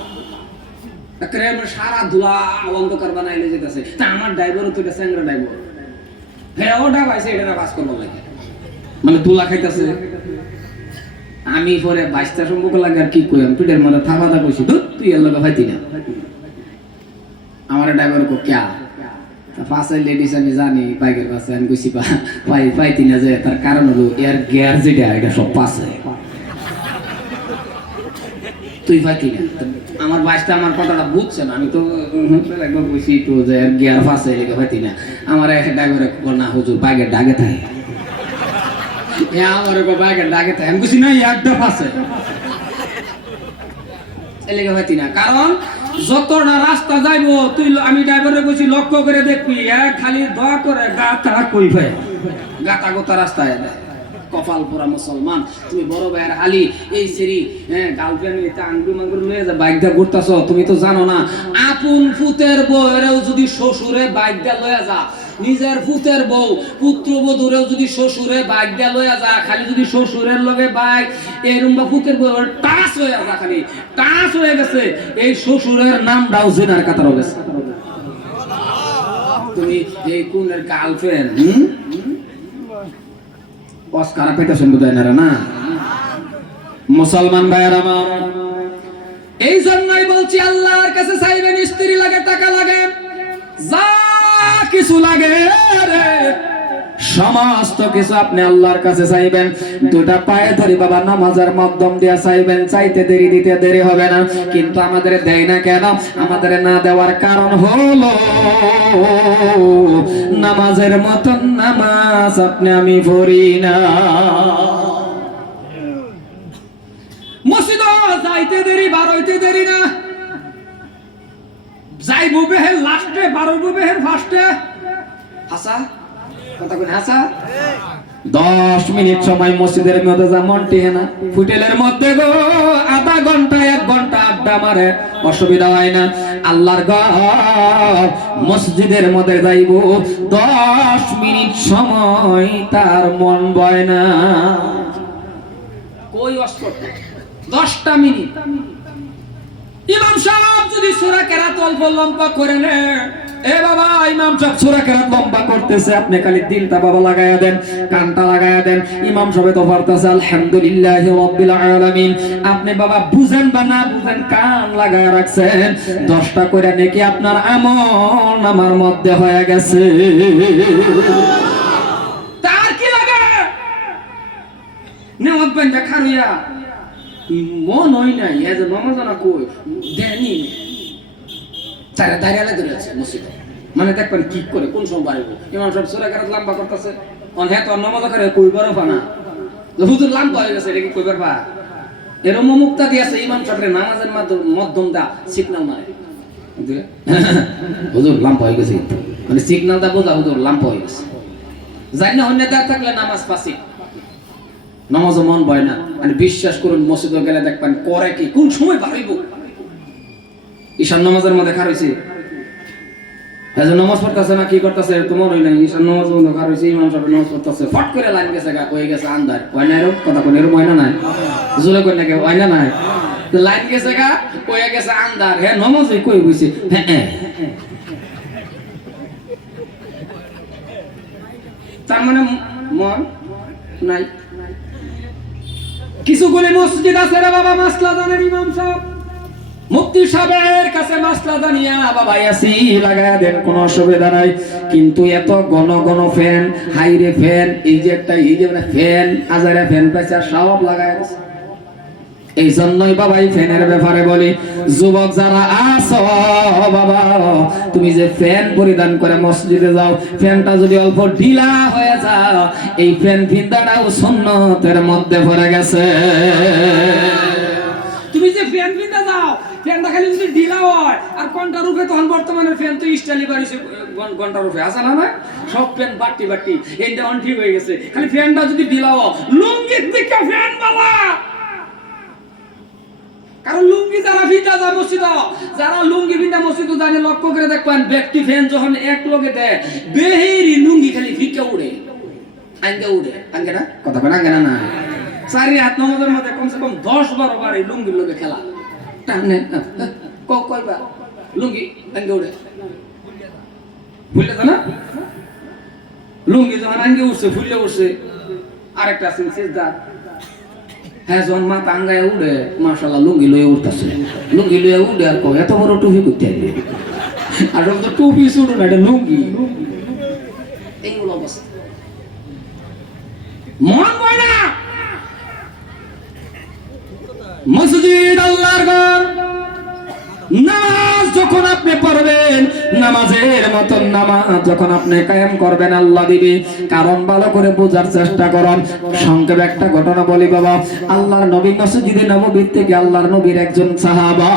সারা দুলা অন্ধকার বানাইলে যেতেছে। তা আমার ড্রাইভারও তো এটা স্যাংরা ড্রাইভার, হ্যাঁ ওটা পাইছে এটা বাস করবো লাগে, মানে দুলা খাইতেছে। আমি পরে 22টা সম্পর্ক লাগে আর কি কই, আমি পিঠের মধ্যে থাকা কইছি, তুই এর লোকে ভাইতি না। আমার ড্রাইভার কো ক্যা পাশে লেডিস আমি জানি বাইকের পাশে, আমি কইছি পাইতি না, যে তার কারণ হলো এর গিয়ার যেটা এটা সব পাশে, তুই পাইতি না। আমার বাইশটা আমার কথাটা বুঝছে না, আমি তো একবার কইছি তো যে এর গিয়ার পাশে লেগে পাইতি না। আমার এক ড্রাইভারে না হুজুর বাইকের ডাকে থাকে, আমার বাইকের ডাকে থাকে, আমি কইছি না একটা পাশে লেগে পাইতি না। কারণ যতটা রাস্তা যাইবো তুই, আমি ড্রাইভারে কইছি লক্ষ্য করে দেখবি, খালি দোয়া করে গাতা কই ভাই, গাতা গোতা রাস্তায় দেয়। কপাল পোড়া মুসলমান, তুমি বড় ভাইয়ের আলী এই সেরি হ্যাঁ গার্লফ্রেন্ড এটা আঙ্গুর মাঙ্গুর লয়ে যা বাইক দা ঘুরতাছ, তুমি তো জানো না আপন ফুতের বউয়েরও যদি শ্বশুরে বাইক দা লয়ে যা, নিজের ফুতের বউ পুত্রবধূরেও যদি শ্বশুরে বাইক দা লয়ে যা, খালি যদি শ্বশুরের লগে বাইক এরকম বা ফুতের বউ টাচ হয়ে যা, খালি টাচ হয়ে গেছে, এই শ্বশুরের নামটাও জেনার কাতার গেছে। তুমি এই কোনের গার্লফ্রেন্ড অস্কার পেতেছেন বোধ হয় না। মুসলমান ভাইয়ের আমার, এই জন্যই বলছি আল্লাহর কাছে চাইবেন, স্ত্রী লাগে, টাকা লাগে, যা কিছু লাগে রে, সমস্ত কিছু আপনি আল্লাহর কাছে চাইবেন। দুটা পায়ে ধরে বাবা নামাজের মাধ্যম দিয়ে চাইবেন, চাইতে দেরি দিতে দেরি হবে না। কিন্তু আমাদের দেয় না কেন? আমাদের না দেওয়ার কারণ হলো নামাজের মতন নামাজ আপনি আমি পড়ি না। মসজিদ যাইতে দেরি, বার হইতে দেরি না, যাইবো বেহের লাস্টে, বার হইবো বেহের ফার্স্টে। হাসা কথা কই, হাসা 10 মিনিট সময় মসজিদের মধ্যে যেমন টিহে না, ফুটেলের মধ্যে গো আধা ঘন্টা 1 ঘন্টা আড্ডা মারে, অসুবিধা হয় না। আল্লাহর ঘর মসজিদের মধ্যে যাইবো 10 মিনিট সময় তার মন বয় না। কই অস্পট 10টা মিনিট। ইমাম সাহেব যদি সূরা কেরাত অল্প লম্বা করে নে, এ বাবা ইমাম সাহেব সূরা কেরাত লম্বা করতেছে, আপনি খালি দিলটা বাবা লাগায়া দেন, কানটা লাগায়া দেন। ইমাম সাহেব তো পড়তেছে আলহামদুলিল্লাহি রাব্বিল আলামিন, আপনি বাবা বুঝেন বা না বুঝেন কান লাগায়া রাখছেন, 10টা করে নাকি আপনার আমল আমার মধ্যে হয়ে গেছে। তার কি লাগে নেওয়াত বান্ধা খারুয়া মন হই নাই, এজ নামাজ না কই দেনি তারা দাঁড়িয়ে ধরে আছে মসজিদে, মানে দেখবেন কি করে কোন সময় বাড়িব। ইমাম সাহেব সূরা কেরাত লম্বা করতেছে, অন হ্যাঁ তো নামাজ করে কইবারও পানা, হুজুর লম্বা হয়ে গেছে, এটা কি কইবার পা? এরকম মুক্তা দিয়েছে ইমাম সাহেবের নামাজের মধ্যম দা সিগন্যাল মারে, হুজুর লম্বা হয়ে গেছে, মানে সিগন্যালটা বোঝা হুজুর লম্বা হয়ে গেছে। যাই না অন্য দাঁড় থাকলে নামাজ পাসি, নামাজও মন বয় না। মানে বিশ্বাস করুন মসজিদে গেলে দেখবেন করে কি কোন সময় বাড়াইব। ঈশান নামাজের মধ্যে খার হইছে, নামাজ পড়তেছে না কি করতেছে তোমার হই নাই, ঈশান নামাজ মধ্যে খার হইছে, ইমাম সাহেব নামাজ পড়তেছে, ফট করে লাইন গেছে গা, কই গেছে আন্ধার, হয় না এরকম কথা কোন এরকম হয় না নাই, জোরে কই না কেউ হয় না নাই, লাইন গেছে গা, কই গেছে আন্ধার, হ্যাঁ নামাজ কই হইছে, হ্যাঁ তার মানে মন নাই। কিছু গুলি মসজিদ আছে রে বাবা, মাসলা জানেন ইমাম সাহেব, মুফতি সাহেবের কাছে মাসলা জানিয়া বাবা ইয়াসি লাগায়া দেন, কোনো অসুবিধা নাই। কিন্তু এত ঘন ঘন ফ্যান, হাইরে ফ্যান, এই যে একটা এই যে ফ্যান, আজারে ফ্যান পাইছে সব লাগায় আছে। এই জন্যই বাবা এই ফ্যানের ব্যাপারে বলি, যুবক যারা আছো বাবা, তুমি যে ফ্যান পরিধান করে মসজিদে যাও, ফ্যানটা যদি অল্প ঢিলা হয়ে যাও, এই ফ্যান ফিন্দাটাও সুন্নতের মধ্যে পড়ে গেছে। তুমি যে ফ্যান ফিন্দা যাও, ফ্যানটা খালি যদি ঢিলা হয় আর ঘন্টার রূপে, তখন বর্তমানে ফ্যান তো স্টাইলি বাড়িছে, ঘন্টার রূপে আছে না, না সব ফ্যান বাটি বাটি, এইটা অন ঠিক হয়ে গেছে। খালি ফ্যানটা যদি ঢিলা হয়, লুঙ্গির দিকে ফ্যান বাবা, কারণ লুঙ্গি যারা ভিটা যায় মসজিদ, যারা লুঙ্গি ভিটা মসজিদ জানে, লক্ষ্য করে দেখবেন ব্যক্তি ফ্যান যখন এক লগে দেয়, বেহেরি লুঙ্গি খালি ফিকে উড়ে, আঙ্গে উড়ে, আঙ্গে না কথা বলে, আঙ্গে না না 4 হাত নামাজের মধ্যে কমসে কম 10-12 বার এই লুঙ্গির লগে খেলা টানে, কয়বা লুঙ্গি আঙ্গে উড়ে, বুঝলে তো না? লুঙ্গি যখন আঙ্গে উঠছে, ফুলে উঠছে, আরেকটা আছে সিজদা, হ্যাঁ যখন মাথা আঙ্গায় উড়ে, মাশাআল্লাহ লুঙ্গি লয়ে উঠতেছে, লুঙ্গি লয়ে উড়ে আর কয় এত বড় টুপি করতে আইলে, আর তো টুপি শুরু না, এটা লুঙ্গি, এইগুলো অবস্থা মন বয় না। মসজিদ আল্লাহর ঘর, নামাজ যখন আপনি পড়বেন, নামাজের মতন নামাজ যখন আপনি কায়েম করবেন, আল্লাহ দিবে। কারণ ভালো করে বোঝার চেষ্টা করুন। সংক্ষেপে একটা ঘটনা বলি বাবা, আল্লাহর নবী মসজিদে নববীর থেকে, আল্লাহর নবীর একজন সাহাবা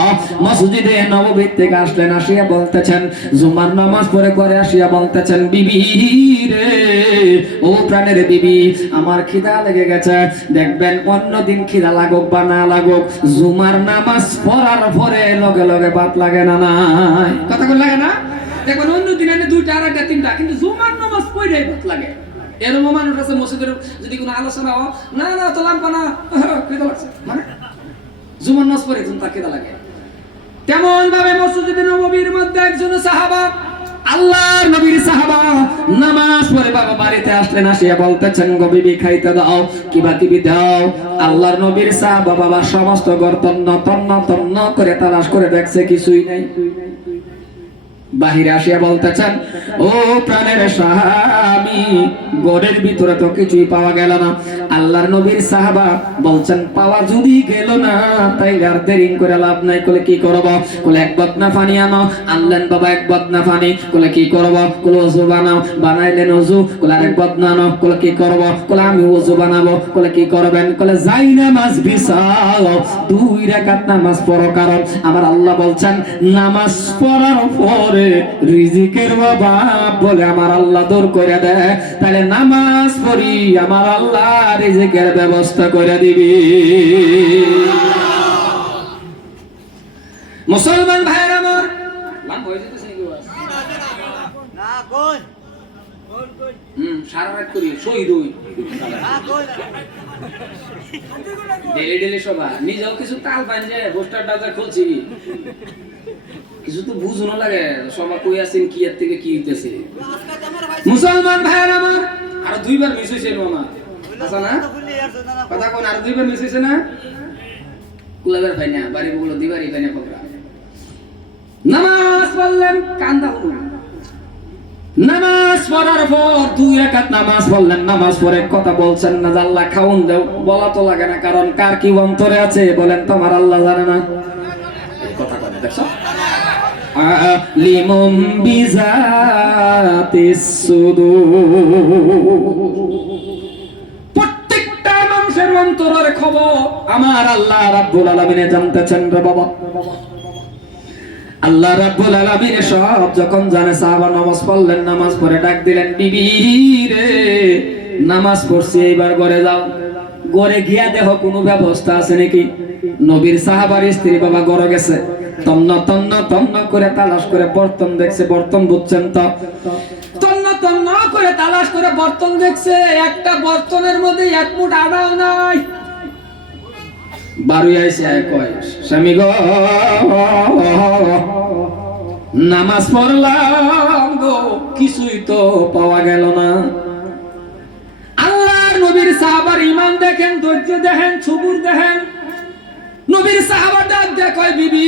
মসজিদে নববীর থেকে আসলেন, আসিয়া বলতেছেন, জুমার নামাজ পড়ে করে আসিয়া বলতেছেন, বিবি রে, ও প্রাণের বিবি, আমার খিদা লেগে গেছে। দেখবেন অন্যদিন খিদা লাগুক বা না লাগুক, জুমার নামাজ পড়ার পরে লগে লগে ভাত লাগে না, নাই কথা কোন লাগে না? দেখবেন অন্য দিন 2টা 2.5টা 3টা, কিন্তু জুমার নামাজ পড়লেই ভাত লাগে। এরকম মানুষ আছে মসজিদের যদি কোনো আলোচনা হয়, না না তো লাগবে না, খিদা লাগছে, মানে জুমার নামাজ পড়ে তার খিদা লাগে। তেমন ভাবে মসজিদে নববীর মধ্যে একজন সাহাবা আল্লাহর নবীর সাহাবা নামাজ পড়ে বাবা বাড়িতে আসলেন, আসিয়া বলতেছেন গো বিবি খাইতে দাও, কিবা কিবি দাও। আল্লাহর নবীর সাহাবা বাবা সমস্ত ঘর তন্ন তন্ন তন্ন করে তালাশ করে দেখছে, কিছুই নাই। বাহিরে আসিয়া বলতেছেন, ও প্রাণের স্বামী, ঘরের ভিতরে তো কিছুই পাওয়া গেল না। আল্লাহর নবীর সাহাবা বলছেন, পাওয়া যদি গেল না তাইলে আর দেরি করে লাভ নাই। কলে কি করব? কলে এক বদনা পানি আনো। আনলেন বাবা এক বদনা পানি। কলে কি করব? কলে ওযু বানাও। বানাইলেন ওযু। কলে আরেক বদনা আনো। কলে কি করব? কলে আমি ওযু বানাবো। কলে কি করবেন? কলে যাই নামাজ বিছাও, 2 রাকাত নামাজ পড়ো, কারণ আমার আল্লাহ বলছেন নামাজ পড়ার পরে রিজিকের অভাব বলে আমার আল্লাহ দূর করে দেয়। তাহলে নামাজ পড়ি, আমার আল্লাহ রিজিকের ব্যবস্থা করে দিবি। মুসলমান ভাইরা আমার, লাভ হয়ে যেতেছে নাকি ওয়াজ? না কোন সারা রাত করি শহীদ হই না কোন ডেলি ডেলি সবা নিজেও কিছু তাল পাইন যে পোস্টার টাজা খুলছি, কিছু তো বুঝুনো লাগে সবা কই আছেন কি এর থেকে কি হইতেছে। মুসলমান ভাইরা আমার, আর 2 বার মিস হইছে মামা, আচ্ছা না কথা কোন, আর 2 বার মিস হইছে না? কুলাবের ভাই না বাড়ি বগুলো দিবারি ভাই না প্রোগ্রাম। নামাজ পড়লেন, কান্দা হলো। নামাজ পড়ার পর 2 রাকাত নামাজ পড়লেন। নামাজ পড়ে কথা বলছেন না, আল্লাহ খাউন দাও, বলা তো লাগে না, কারণ কার কি অন্তরে আছে বলেন তো আমার আল্লাহ জানে না। এই কথা কয় দেখছো, আলিমুম বিজাতিস সুদূর, প্রত্যেকটা মানুষের অন্তরের খবর আমার আল্লাহ রাব্বুল আলামিন জানতেছেন রে বাবা। আল্লাহ রাব্বুল আলামিন সব যখন জানে, সাহাবা নামাজ পড়লেন, নামাজ পড়ে ডাক দিলেন, বিবি রে নামাজ পড়ছি, এইবার ঘরে যাও। ঘরে গিয়া দেখো কোনো ব্যবস্থা আছে নাকি। নবীর সাহাবার স্ত্রী বাবা ঘরে গেছে, তন্ন তন্ন তন্ন করে তালাশ করে বর্তন দেখছে, বর্তন বুঝছেন তো, তন্ন তন্ন করে তালাশ করে বর্তন দেখছে, একটা বর্তনের মধ্যে এক মুঠ আটাও নাই। বারুই আইছে কয়, স্বামী গো নামাজ পড়লাম গো, কিছুই তো পাওয়া গেল না। আল্লাহর নবীর সাহাবার ঈমান দেখেন, ধৈর্য দেখেন, সবুর দেখেন। নবীর সাহাবা ডাক দেয়, কয় বিবি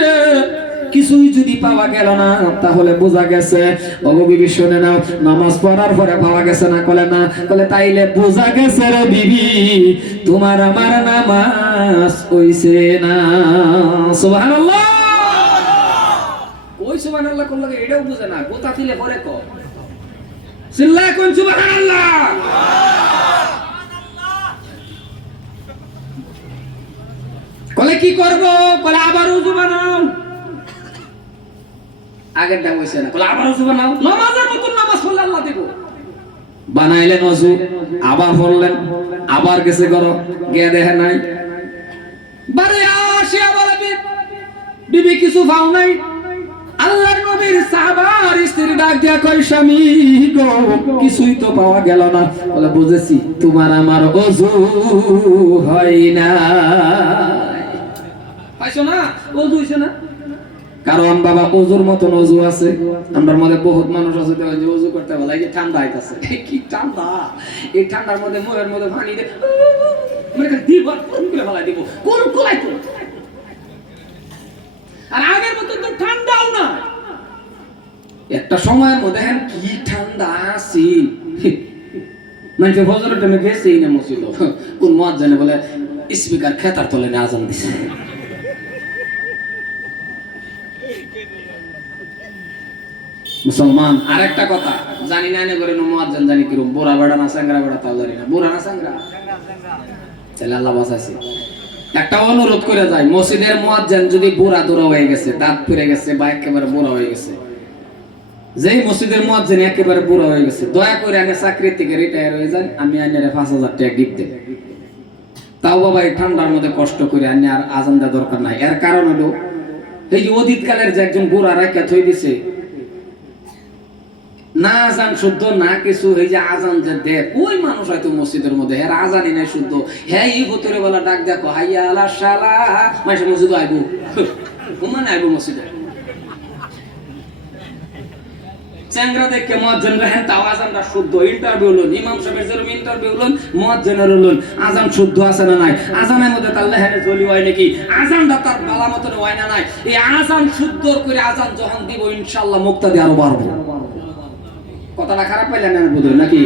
রে কিছুই যদি পাওয়া গেল না তাহলে বোঝা গেছে, ওগো বিবি শুনে নাও, নামাজ পড়ার পরে পাওয়া গেছে না? কলে না। কলে তাইলে বোঝা গেছে রে বিবি, তোমার আমার নামাজ হইছে না। সুবহানাল্লাহ, ওই সুবহানাল্লাহ কোন লাগে এটাও বুঝে না, গোতা দিলে পরে ক চিল্লা কোন সুবহানাল্লাহ। কলে কি করব? কলে আবার ওযু বানাও। আগের দাম হইছে না, কলে আবার ওযু বানাও। নামাজের মতন নামাজ পড়লে আল্লাহ দেব। বানাইলেন ওযু, আবার পড়লেন, আবার গেছে ঘর, গিয়ে দেখে নাই। বারে আসিয়া বলে, বিবি কিছু পাও নাই। আল্লাহর নবীর সাহাবার স্ত্রী ডাক দিয়া কই, স্বামী গো কিছুই তো পাওয়া গেল না। বলে বুঝেছি, তোমার আমার ওযু হয় না। পাইছো না? ওযু হইছে না, কারণ বাবা ওযুর মতন ওযু আছে। আমরার মধ্যে বহুত মানুষ আছে যে ওযু করতে বলে কি ঠান্ডা আইতাছে, কি ঠান্ডা, এই ঠান্ডার মধ্যে মুখের মধ্যে পানি দে মানে দিব কোন করে ফেলাই দিব, কোন কোলাই তো। আর আগের মতো তো ঠান্ডাও না, একটা সময়ের মধ্যে হ্যাঁ কি ঠান্ডা আছে। মানে ফজরের টাইমে গেছেই না মসজিদ, কোন মুয়াজ্জিন বলে স্পিকার খেতার তলে না আজান দিছে। মুসলমান আরেকটা কথা জানি না, এনে করে মুয়াজ্জিন জানি কিরকম, বুড়া বেড়া না সাংরা বেড়া তাও জানি না, বুড়া না সাংরা, তাহলে আল্লাহ বাঁচাইছে। একটা অনুরোধ করে যায়, মসজিদের মুয়াজ্জিন যদি বুড়া দুরা হয়ে গেছে, দাঁত পড়ে গেছে বা একেবারে বুড়া হয়ে গেছে, যেই মসজিদের মুয়াজ্জিন একেবারে বুড়া হয়ে গেছে, দয়া করে আনে চাকরি থেকে রিটায়ার হয়ে যান, আমি আইনারে 5000 টাকা গিফট দেব। তাও বাবা এই ঠান্ডার মধ্যে কষ্ট করে আনে, আর আজান দেওয়ার দরকার নাই। এর কারণ হলো এই যে অতীত কালের যে একজন বুড়া রাখা থই দিছে, না আজান শুদ্ধ না কিছু, এই যে আজান যে দেয় ওই মানুষ হয়তো মসজিদের মধ্যে হ্যাঁ আজানই নাই শুদ্ধ, হ্যাঁ এই বোতরে বেলা ডাক দেখো হাইয়া আলা শালা, মাসে মসজিদ আইবো মানে আইবো মসজিদে। চ্যাংরা দেখে মুয়াজ্জিন রাহেন তাও আজানটা শুদ্ধ ইন্টারভিউ হলো ইমাম সাহেবের যেরকম ইন্টারভিউ হলো মুয়াজ্জিনের হলো আজান শুদ্ধ আছে না নাই আজানের মধ্যে তার লেহেনে জলি হয় নাকি আজানটা তার বালা মতন হয় না নাই এই আজান শুদ্ধ করে আজান যখন দিব ইনশাআল্লাহ মুক্তাদি আরো বাড়বে কথাটা খারাপ পাইলেন না বুঝুন নাকি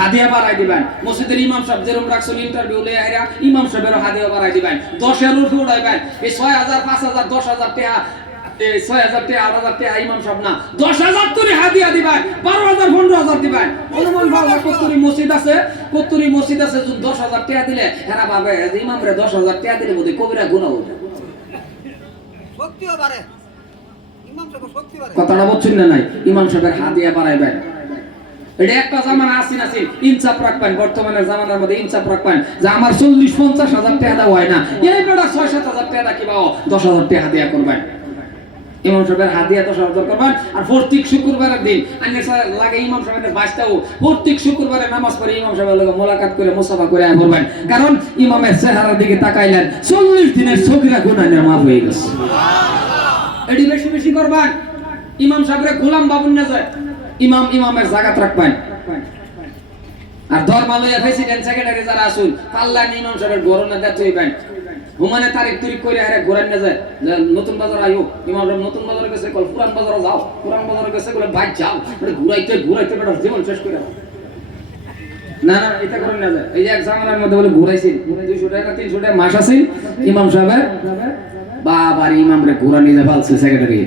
হাদিয়া বাড়াই দিবেন মসজিদের ইমাম সাহেব যেরকম রাখছেন ইন্টারভিউ লয়ে আইরা ইমাম সাহেবেরও হাদিয়া বাড়াই দিবেন 10 এর উপরে উড়াইবেন এই 6000 5000 10000 টাকা এই 6000 টাকা 8000 টাকা ইমাম সাহেব না 10000 তুই হাদিয়া দিবেন 12000 15000 দিবেন অনুমান ভালো কতরি মসজিদ আছে 10000 টাকা দিলে এরা ভাবে যে ইমামরে 10000 টাকা দিলে বোধহয় কবিরা গুনাহ হবে শক্তিও বাড়ে ইমাম সাহেব শক্তি বাড়ে কথাটা বুঝছেন না নাই ইমাম সাহেবের হাদিয়া বাড়াইবেন এটা একটা জামানা আসিন ইনসাফ রাখবেন বর্তমানের জামানার মধ্যে ইনসাফ রাখবেন যে আমার 40-50 হাজার টাকা দেওয়া হয় না এই বেটা 6-7 হাজার টাকা কিবা 10,000 টাকা হাদিয়া করবেন ইমাম সাহেবের হাদিয়া 10,000 করবেন আর প্রত্যেক শুক্রবারের দিন লাগে ইমাম সাহেবের বাসটাও প্রত্যেক শুক্রবারে নামাজ পড়ে ইমাম সাহেবের লগে মোলাকাত করে মুসাফা করে আয় করবেন কারণ ইমামের চেহারার দিকে তাকাইলেন 40 দিনের সগীরা গুনাহ মাফ হয়ে গেছে এটি বেশি বেশি করবেন ইমাম সাহেবের গোলাম বাবুন না যায় ইমামের জায়গা রাখবেন আর ধর্মালয়া প্রেসিডেন্ট সেক্রেটারি যারা আসুন পাল্লান ইমাম সাহেবের গরনে দাঁত হইবেন হুমানে তারিখ তুরিখ করে আরে ঘোরান না যায় নতুন বাজার আইও ইমাম নতুন বাজারে গেছে কল পুরান বাজারে যাও পুরান বাজারে গেছে বলে ভাই যাও ঘুরাইতে বেটা জীবন শেষ করে না না এটা করেন না যায় এই যে এক জামানার মধ্যে বলে ঘুরাইছি 200 টাকা 300 টাকা মাস আছে ইমাম সাহেবের বাবার ইমামরে ঘোরা নিয়ে যা ফালছে সেক্রেটারি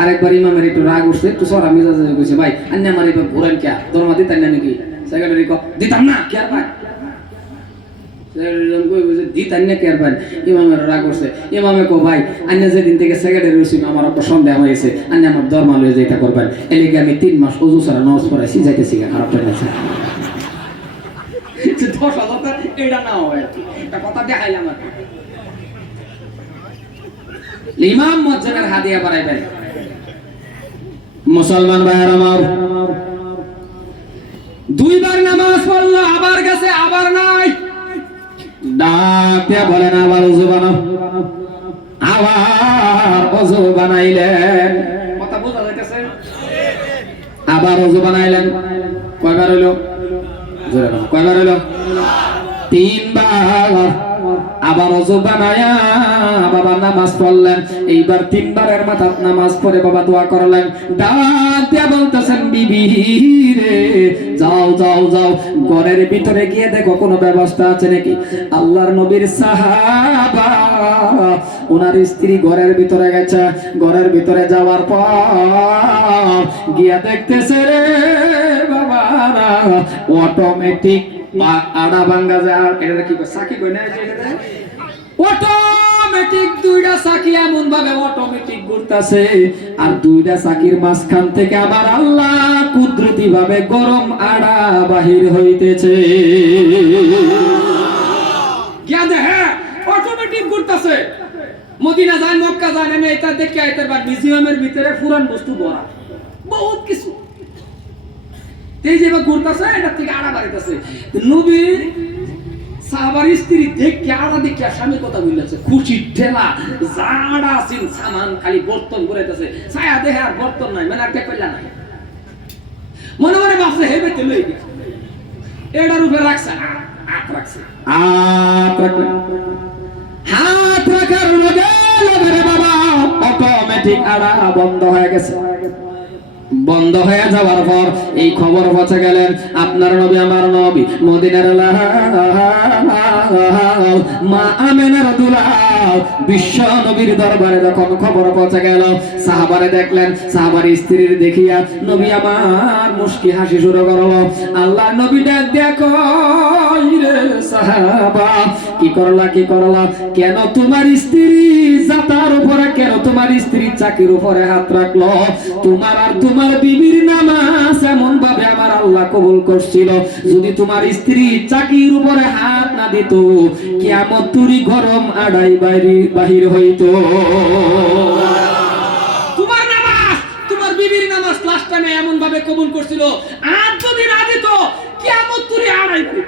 আরেকবার ইমামের একটু রাগ উঠছে একটু সরা মিজাজে কইছে ভাই আন্না আমার এবার ঘোরান কে দরমা দিতেন না নাকি সেক্রেটারি কো দিতাম না কি আর ভাই সেক্রেটারি কই বুঝে দিতেন না কি আর ভাই ইমামের রাগ উঠছে ইমামে কো ভাই আন্না যেদিন থেকে সেক্রেটারি হইছি আমার একটা সন্দেহ হয়েছে আন্না আমার দরমা লয়ে যেটা করবেন এলিগে আমি 3 মাস ওযু ছাড়া নামাজ পড়াইছি যাইতেছি খারাপ হয়েছে 10,000 এটা না হয় একটা কথা দেখাইলাম আর ইমাম মুয়াজ্জিনের হাদিয়া বাড়াইবেন মুসলমান ভাইরা আমার দুইবার নামাজ পড়লো আবার গেছে আবার নাই ডাক দিয়ে বলেন আবার ওযু বানাও আবার ওযু বানাইলেন কথা বোঝা যাইতেছে আবার ওযু বানাইলেন কয়বার হলো জোরে বলো কয়বার হলো 3 বার আবার ওযু বানায়া বাবা নামাজ পড়লেন এইবার 3 বারের মাথায় নামাজ পড়ে বাবা দোয়া করলেন ডাক দিয়া বলতেছেন বিবি রে যাও যাও যাও ঘরের ভিতরে গিয়ে দেখো কোনো ব্যবস্থা আছে নাকি আল্লাহর নবীর সাহাবা ওনার স্ত্রী ঘরের ভিতরে গেছে ঘরের ভিতরে যাওয়ার পর গিয়া দেখতেছে রে বাবা অটোমেটিক আড়া ভাঙ্গা যায় এটা কি সাকি কই না এটা অটোমেটিক দুইটা সাকি এমন ভাবে অটোমেটিক ঘুরতাছে আর দুইটা সাকির মাঝখান থেকে আবার আল্লাহ কুদরতি ভাবে গরম আড়া বাহির হইতেছে জ্ঞান হ্যাঁ অটোমেটিক ঘুরতাছে মদিনা যায় মক্কা যায় না এটা দেখে আইতে পার মিউজিয়ামের ভিতরে পুরান বস্তু ভরা বহুত কিছু এই যে ঘুরতেছে এটা থেকে আড়া বাড়িতেছে নবী সাহাবার স্ত্রী দেখে আড়া দেখে স্বামীর কথা বলতেছে খুশি ঠেলা জাড়া আছেন সামান খালি বর্তন ঘুরাইতেছে ছায়া দেহে আর বর্তন নাই মানে একটা কইলা নাই মনে মনে ভাবছে হেবে তেল এটার উপরে রাখছে হাত রাখছে হাত রাখার লগে লগে বাবা অটোমেটিক আড়া বন্ধ হয়ে গেছে বন্ধ হয়ে যাওয়ার পর এই খবর পৌঁছে গেলেন আপনার নবী আমার নবী মদিনার মা আমেনার দুলাল বিশ্ব নবীর দরবারে যখন খবর পৌঁছে গেল সাহাবারে দেখলেন সাহাবার স্ত্রীর দেখিয়া নবী আমার মুস্কি হাসি শুরু করলো আল্লাহ নবী ডাক দেখো রে সাহাবা কি করলা কেন তোমার স্ত্রী জাতার উপরে কেন তোমার স্ত্রী চাকির উপরে হাত রাখলো তোমার আর তোমার বিবির নামাজ এমন ভাবে আমার আল্লাহ কবুল করছিল যদি তোমার স্ত্রী চাকির উপরে হাত না দিত কিয়ামত তুরি গরম আড়াই বাহির হইতো তোমার নামাজ তোমার বিবির নামাজ লাস্ট টাইমে এমন ভাবে কবুল করছিল আর যদি না দিত কিয়ামত তুরি আড়াই বাহির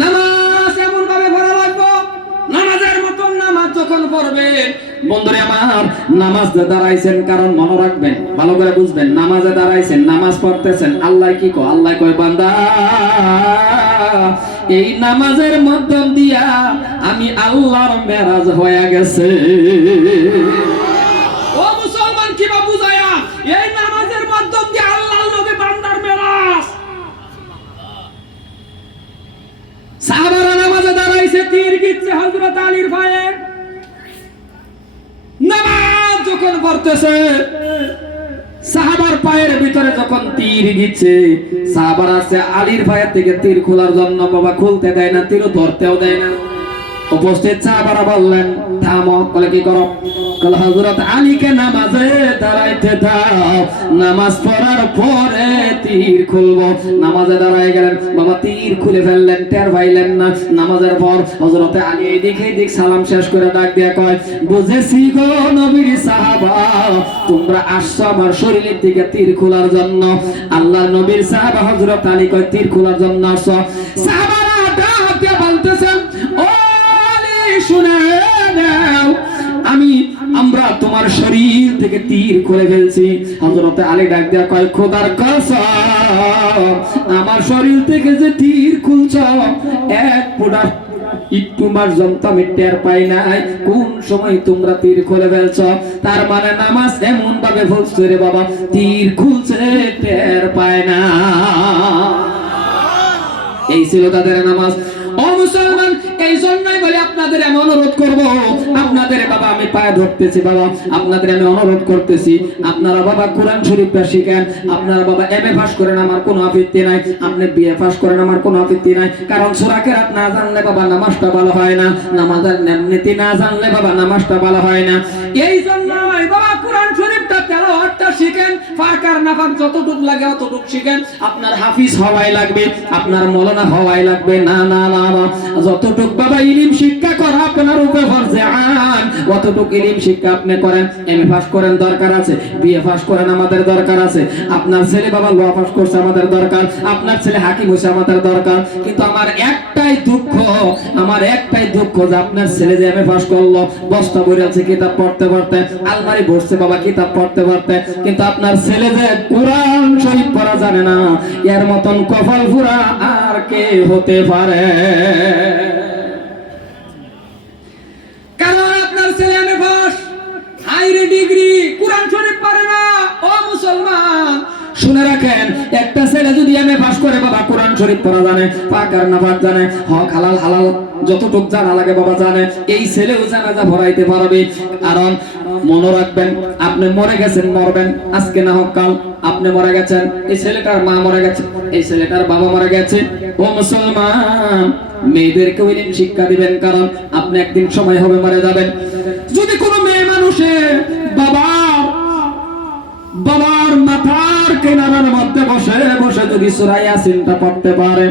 নামাজ এমন ভাবে পড়া লাগবে নামাজের মতন নামাজ যখন পড়বে বন্ধুরে আমার, নামাজে দাঁড়াইছেন কারণ মনে রাখবেন, ভালো করে বুঝবেন, নামাজে দাঁড়াইছেন, নামাজ পড়তেছেন, আল্লাহ কি কয়? আল্লাহ কয় বান্দা এই নামাজের মাধ্যম দিয়া আমি আল্লাহর মেরাজ হয়ে গেছে। ও মুসলমান কিবা বুঝায়া এই নামাজের মাধ্যম দিয়ে আল্লাহর লগে বান্দার মেরাজ। সাহাবারা নামাজে দাঁড়াইছে, তীর গিচ্ছে হযরত আলীর পায়ে। নামাজ যখন পড়তেছে, সাহাবার পায়ের ভিতরে যখন তীর গিচ্ছে, সাহাবারা আছে আলীর পায়ের থেকে তীর খোলার জন্য বাবা খুলতে দেয় না, তীরও ধরতেও দেয় না। উপস্থিত সাহাবারা বললেন থামো। বলে কি করো? বলে হযরত আলীকে নামাজে দাঁড়াইতে দাও, নামাজ পড়ার পরে তীর খুলবো। নামাজে দাঁড়ায় গেলেন, বাবা তীর খুলে ফেললেন, টের পাইলেন না। নামাজের পর হযরত আলী এদিক সালাম শেষ করে ডাক দিয়া কয়, বুঝেছি গো নবীর সাহাবা, তোমরা আসছো আমার শরীরের দিকে তীর খোলার জন্য। আল্লাহর নবীর সাহাবা হযরত আলী কয়, তীর খোলার জন্য আসছো? সাহাবারা ডাক দিয়া বলতেছেন, ও শুনে নাও, আমরা তোমার শরীর থেকে তীর খুলে ফেলছি। হযরত আলী ডাক দিয়া কয়, খোদার কসম, আমার শরীর থেকে যে তীর খুলছ এক ফোঁটা একটু পর্যন্ত আমি টের পাই নাই কোন সময় তোমরা তীর খুলে ফেলছ। তার মানে নামাজ এমন ভাবে ফুলছে রে বাবা, তীর খুলছে টের পায় না। এই ছিল তাদের নামাজ। ও মুসলমান, এই জন্যই বলে আপনাদের আমি অনুরোধ করব, আপনাদের বাবা আমি পায়ে ধরতেছি, বাবা আপনাদের আমি অনুরোধ করতেছি, আপনারা বাবা কোরআন শরীফটা শিখেন। আপনারা বাবা এমএ পাস করেন, আমার কোনো আপত্তি নাই। আপনি বিএ পাস করেন, আমার কোনো আপত্তি নাই। কারণ সূরা কেরাত না জানলে বাবা নামাজটা ভালো হয় না, নামাজের নীতি না জানলে বাবা নামাজটা ভালো হয় না। এই জন্যই বাবা কোরআন শরীফটা তেলাওয়াতটা শিখেন, ফাঁক আর নাফাক যতটুকু লাগে অতটুকু শিখেন। আপনার হাফিজ হওয়াই লাগবে, আপনার মওলানা হওয়াই লাগবে না, না না না, যতটুক বাবা ইলম শিক্ষা করা আপনার উপর ফরজে আইন, অতটুক ইলম শিক্ষা আপনি করেন। এমএ পাস করেন, দরকার আছে। বিএ পাস করেন, আমাদের দরকার আছে। আপনার ছেলে বাবা ল পাস করছে, আমাদের দরকার। আপনার ছেলে হাকিম হইছে, আমাদের দরকার। কিন্তু আমার একটাই দুঃখ, যে আপনার ছেলে যে এমএ পাস করলো, বস্তা ভরে আছে কিতাব পড়তে পড়তে, আলমারি ভরছে বাবা কিতাব পড়তে পড়তে, কিন্তু আপনার ছেলে যে কোরআন শরীফ পড়া জানে না, এর মতন কপাল ফুরা আর কে হতে পারে? কারণ আপনার ছেলে এমএ পাস, হাইরে ডিগ্রি, কোরআন শরীফ পারে না। ও মুসলমান শুনে রাখেন, একটা ছেলে যদি এমএ পাস করে বাবা কোরআন শরীফ পড়া জানে, পাক আর নাফাক জানে, হক হালাল হালাল যতটুক জানা লাগে বাবা জানে, এই ছেলেও জানাজা ভরাইতে পারবে। কারণ মনে রাখবেন, আপনি মরে গেছেন, মরবেন, আজকে না হোক কাল আপনি মরে গেছেন, এই ছেলেটার মা মরে গেছে, এই ছেলেটার বাবা মরে গেছে। ও মুসলমান, মেয়েদেরকে ইলম শিক্ষা দিবেন, কারণ আপনি একদিন সময় হবে মরে যাবেন। যদি কোনো মেয়ে মানুষে বাবার মাথার কিনারার মধ্যে বসে বসে যদি সূরা ইয়াসিনটা পড়তে পারে,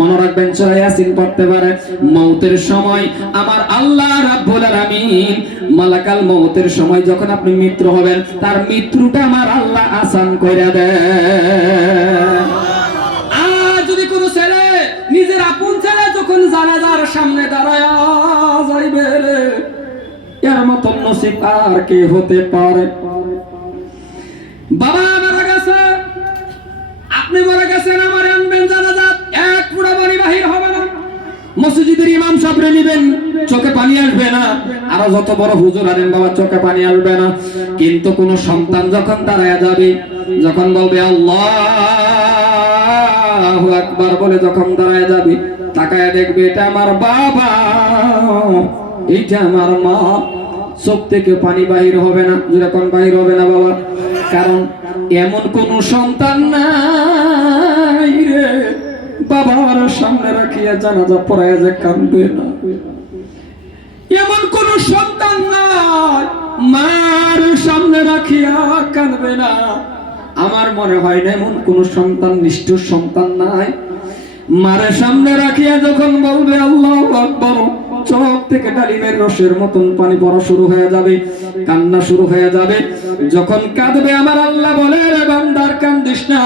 মনে রাখবেন সূরা ইয়াসিন পড়তে পারে, মৌতের সময় আমার আল্লাহ রাব্বুল আলামিন মালাকাল মৌতের সময় যখন আপনি মৃত্যু হবেন, তার মৃত্যুটা আমার আল্লাহ আসান কইরা দেয়। আর যদি কোনো ছেলে নিজের আপন ছেলে যখন জানাজার সামনে দাঁড়ায় যাইবে রে, এর মত নসিব আর কে হতে পারে? বাবা মারা গেছে, আপনি মারা গেছেন, আমার আনবেন জানাজাত, এক পুরা বাড়ি বাহির হবে না। মসজিদের ইমাম সাহেবরে নিবেন, চোখে পানি আসবে না। আর যত বড় হুজুর আনেন বাবা, চোখে পানি আসবে না। কিন্তু কোন সন্তান যখন দাঁড়ায় যাবে, যখন বলবে আল্লাহু আকবার বলে যখন দাঁড়ায় যাবে, তাকায় দেখবে এটা আমার বাবা, এইটা আমার মা, চোখ থেকে পানি বাহির হবে না। যখন বাহির হবে না বাবা, কারণ এমন কোন সন্তান নাই রে বাবার সামনে রাখিয়া জানাজা পড়ায় যে কাঁদবে না। এমন কোন সন্তান নাই মার সামনে রাখিয়া কাঁদবে না। আমার মনে হয় না এমন কোন সন্তান, নিষ্ঠুর সন্তান নাই, মারের সামনে রাখিয়া যখন বলবে আল্লাহু আকবার, চোখ থেকে ডালিমের রসের মতন পানি পড়া শুরু হয়ে যাবে, কান্না শুরু হয়ে যাবে। যখন কাঁদবে আমার আল্লাহ বলে, রে বান্দার কান্দিস না,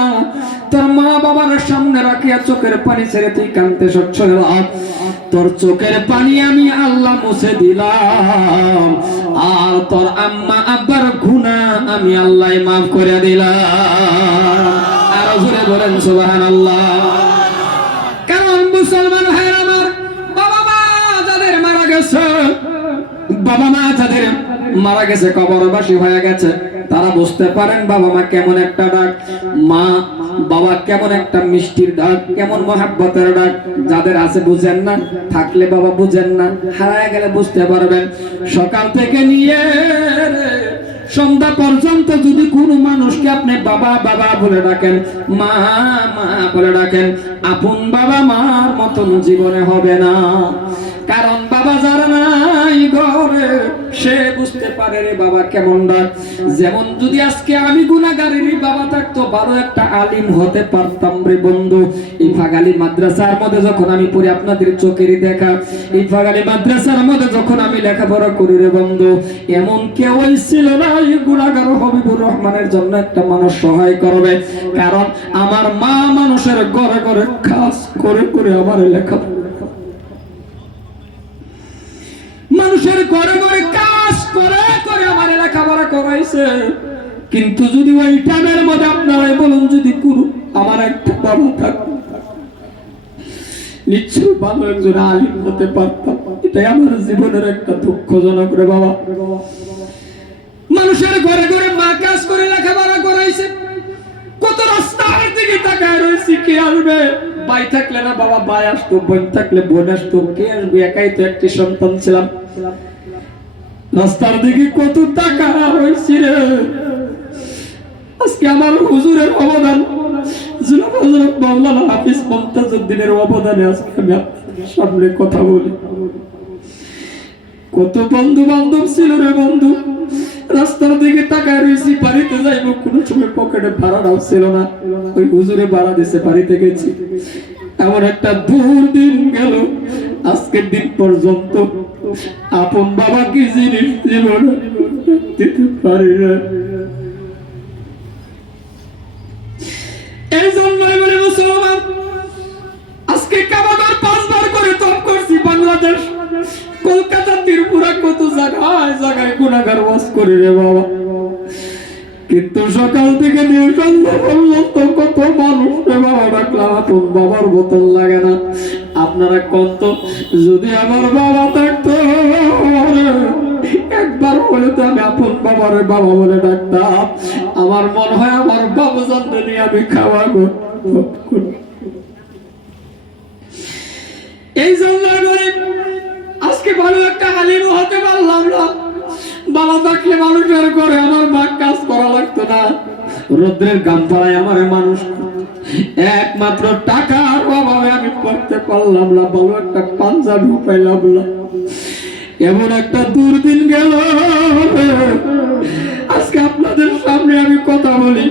তোর মা বাবার সামনে রাখিয়া চোখের পানি ছেড়ে তুই কাঁদতে সচ্ছল, তোর চোখের পানি আমি আল্লাহ মুছে দিলাম। আর তোর আম্মা আব্বার গুনাহ আমি আল্লাহ মাফ করে দিলাম। আর জোরে বলেন সুবহানাল্লাহ। কারণ মুসলমান ভাইরা আমার, বাবা মা যাদের মারা গেছে, বাবা মা যাদের মারা গেছে, কবরবাসী হয়ে গেছে, তারা বুঝতে পারেন বাবা মা কেমন একটা ডাক, মা বাবা কেমন একটা মিষ্টির ডাক, কেমন মহাব্বতের ডাক। যাদের আছে বুঝেন না, থাকলে বাবা বুঝেন না, হারায় গেলে বুঝতে পারবেন। সকাল থেকে নিয়ে সন্ধ্যা পর্যন্ত যদি কোনো মানুষকে আপনি বাবা বাবা বলে ডাকেন, মা মা বলে ডাকেন, আপন বাবা মার মতন জীবনে হবে না। কারণ বাবা যারা নাই ঘরে, সে বুঝতে পারে রে বাবা কেমন ডাক। যেমন যদি আজকে আমি গুনাহগারের বাবা থাকতো, ভালো একটা আলিম হতে পারতাম রে বন্ধু। এই ফাগালি মাদ্রাসার মধ্যে যখন আমি পড়ি, আপনাদের চোখেরই দেখা, এই ফাগালি মাদ্রাসার মধ্যে যখন আমি লেখাপড়া করি রে বন্ধু, এমন কেউ ছিল না এই গুনাহগার হবিবুর রহমানের জন্য একটা মানুষ সহায় করবে। কারণ আমার মা মানুষের ঘরে ঘরে কাজ করে করে আমার লেখাপড়া, মানুষের ঘরে ঘরে কাজ করে করে আমার লেখাপড়া করাইছে। কিন্তু যদি ওই টাইমের মধ্যে আপনারাই বলুন, যদি কোনো আমার একটা বাবা থাকতো, নিশ্চয়ই ভালো একজন আলিম হতে পারতাম। এটাই আমার জীবনের একটা দুঃখজনক রে বাবা। মানুষের ঘরে ঘরে মা কাজ করে লেখাপড়া করাইছে, কত রাস্তার দিকে তাকায় রয়েছি, কে আসবে? ভাই থাকলে না বাবা ভাই আসতো, বোন থাকলে বোন আসতো, কে আসবে? একাই তো একটি সন্তান ছিলাম। রাস্তার দিকে কত টাকা রয়েছি রে। আজকে আমার হুজুরের অবদান, জনাব হযরত মাওলানা হাফিজ মুমতাজউদ্দিনের অবদানে আজকে আমি আপনাদের সামনে কথা বলি। কত বন্ধু বান্ধব ছিল রে বন্ধু, রাস্তার দিকে তাকায় রয়েছি, বাড়িতে যাইব, কোনো সময় পকেটে ভাড়াটাও ছিল না। ওই হুজুরে ভাড়া দিছে, বাড়িতে গেছি। এমন একটা দুর্দিন গেল, আজকের দিন পর্যন্ত আপন বাবা কি জিনিস জীবনে দিতে পারি না। এই জন্যই বলে মুসলমান, আজকে কাবাগর 5 বার করে তপ করছি। বাংলাদেশ, কলকাতা, ত্রিপুরা, কত জায়গায় জায়গায় গুনাহগার ওয়াজ করে রে বাবা। কিন্তু সকাল থেকে নিয়ে সন্ধ্যা পর্যন্ত কত মানুষ রে বাবা ডাকলাম, আপন বাবার বোতল লাগে না। আপনারা কত, যদি আমার বাবা থাকতো, একবার বলে তো আমি আপন বাবার বাবা বলে ডাকতাম। আমার মনে হয় আমার বাবা জানতে নিয়ে আমি খাওয়া গো। এই জন্য আজকে ভালো একটা আলিম হতে পারলাম না। বাবা থাকলে মানুষের ঘরে আমার মা কাজ করা লাগতো না, রোদ্রের গাম পাড়ায় আমার মানুষ। একমাত্র টাকার অভাবে আমি পড়তে পারলাম না, ভালো একটা পাঞ্জাবি পাইলাম না। এমন একটা দুর্দিন গেল, আজকে আপনাদের সামনে আমি কথা বলি,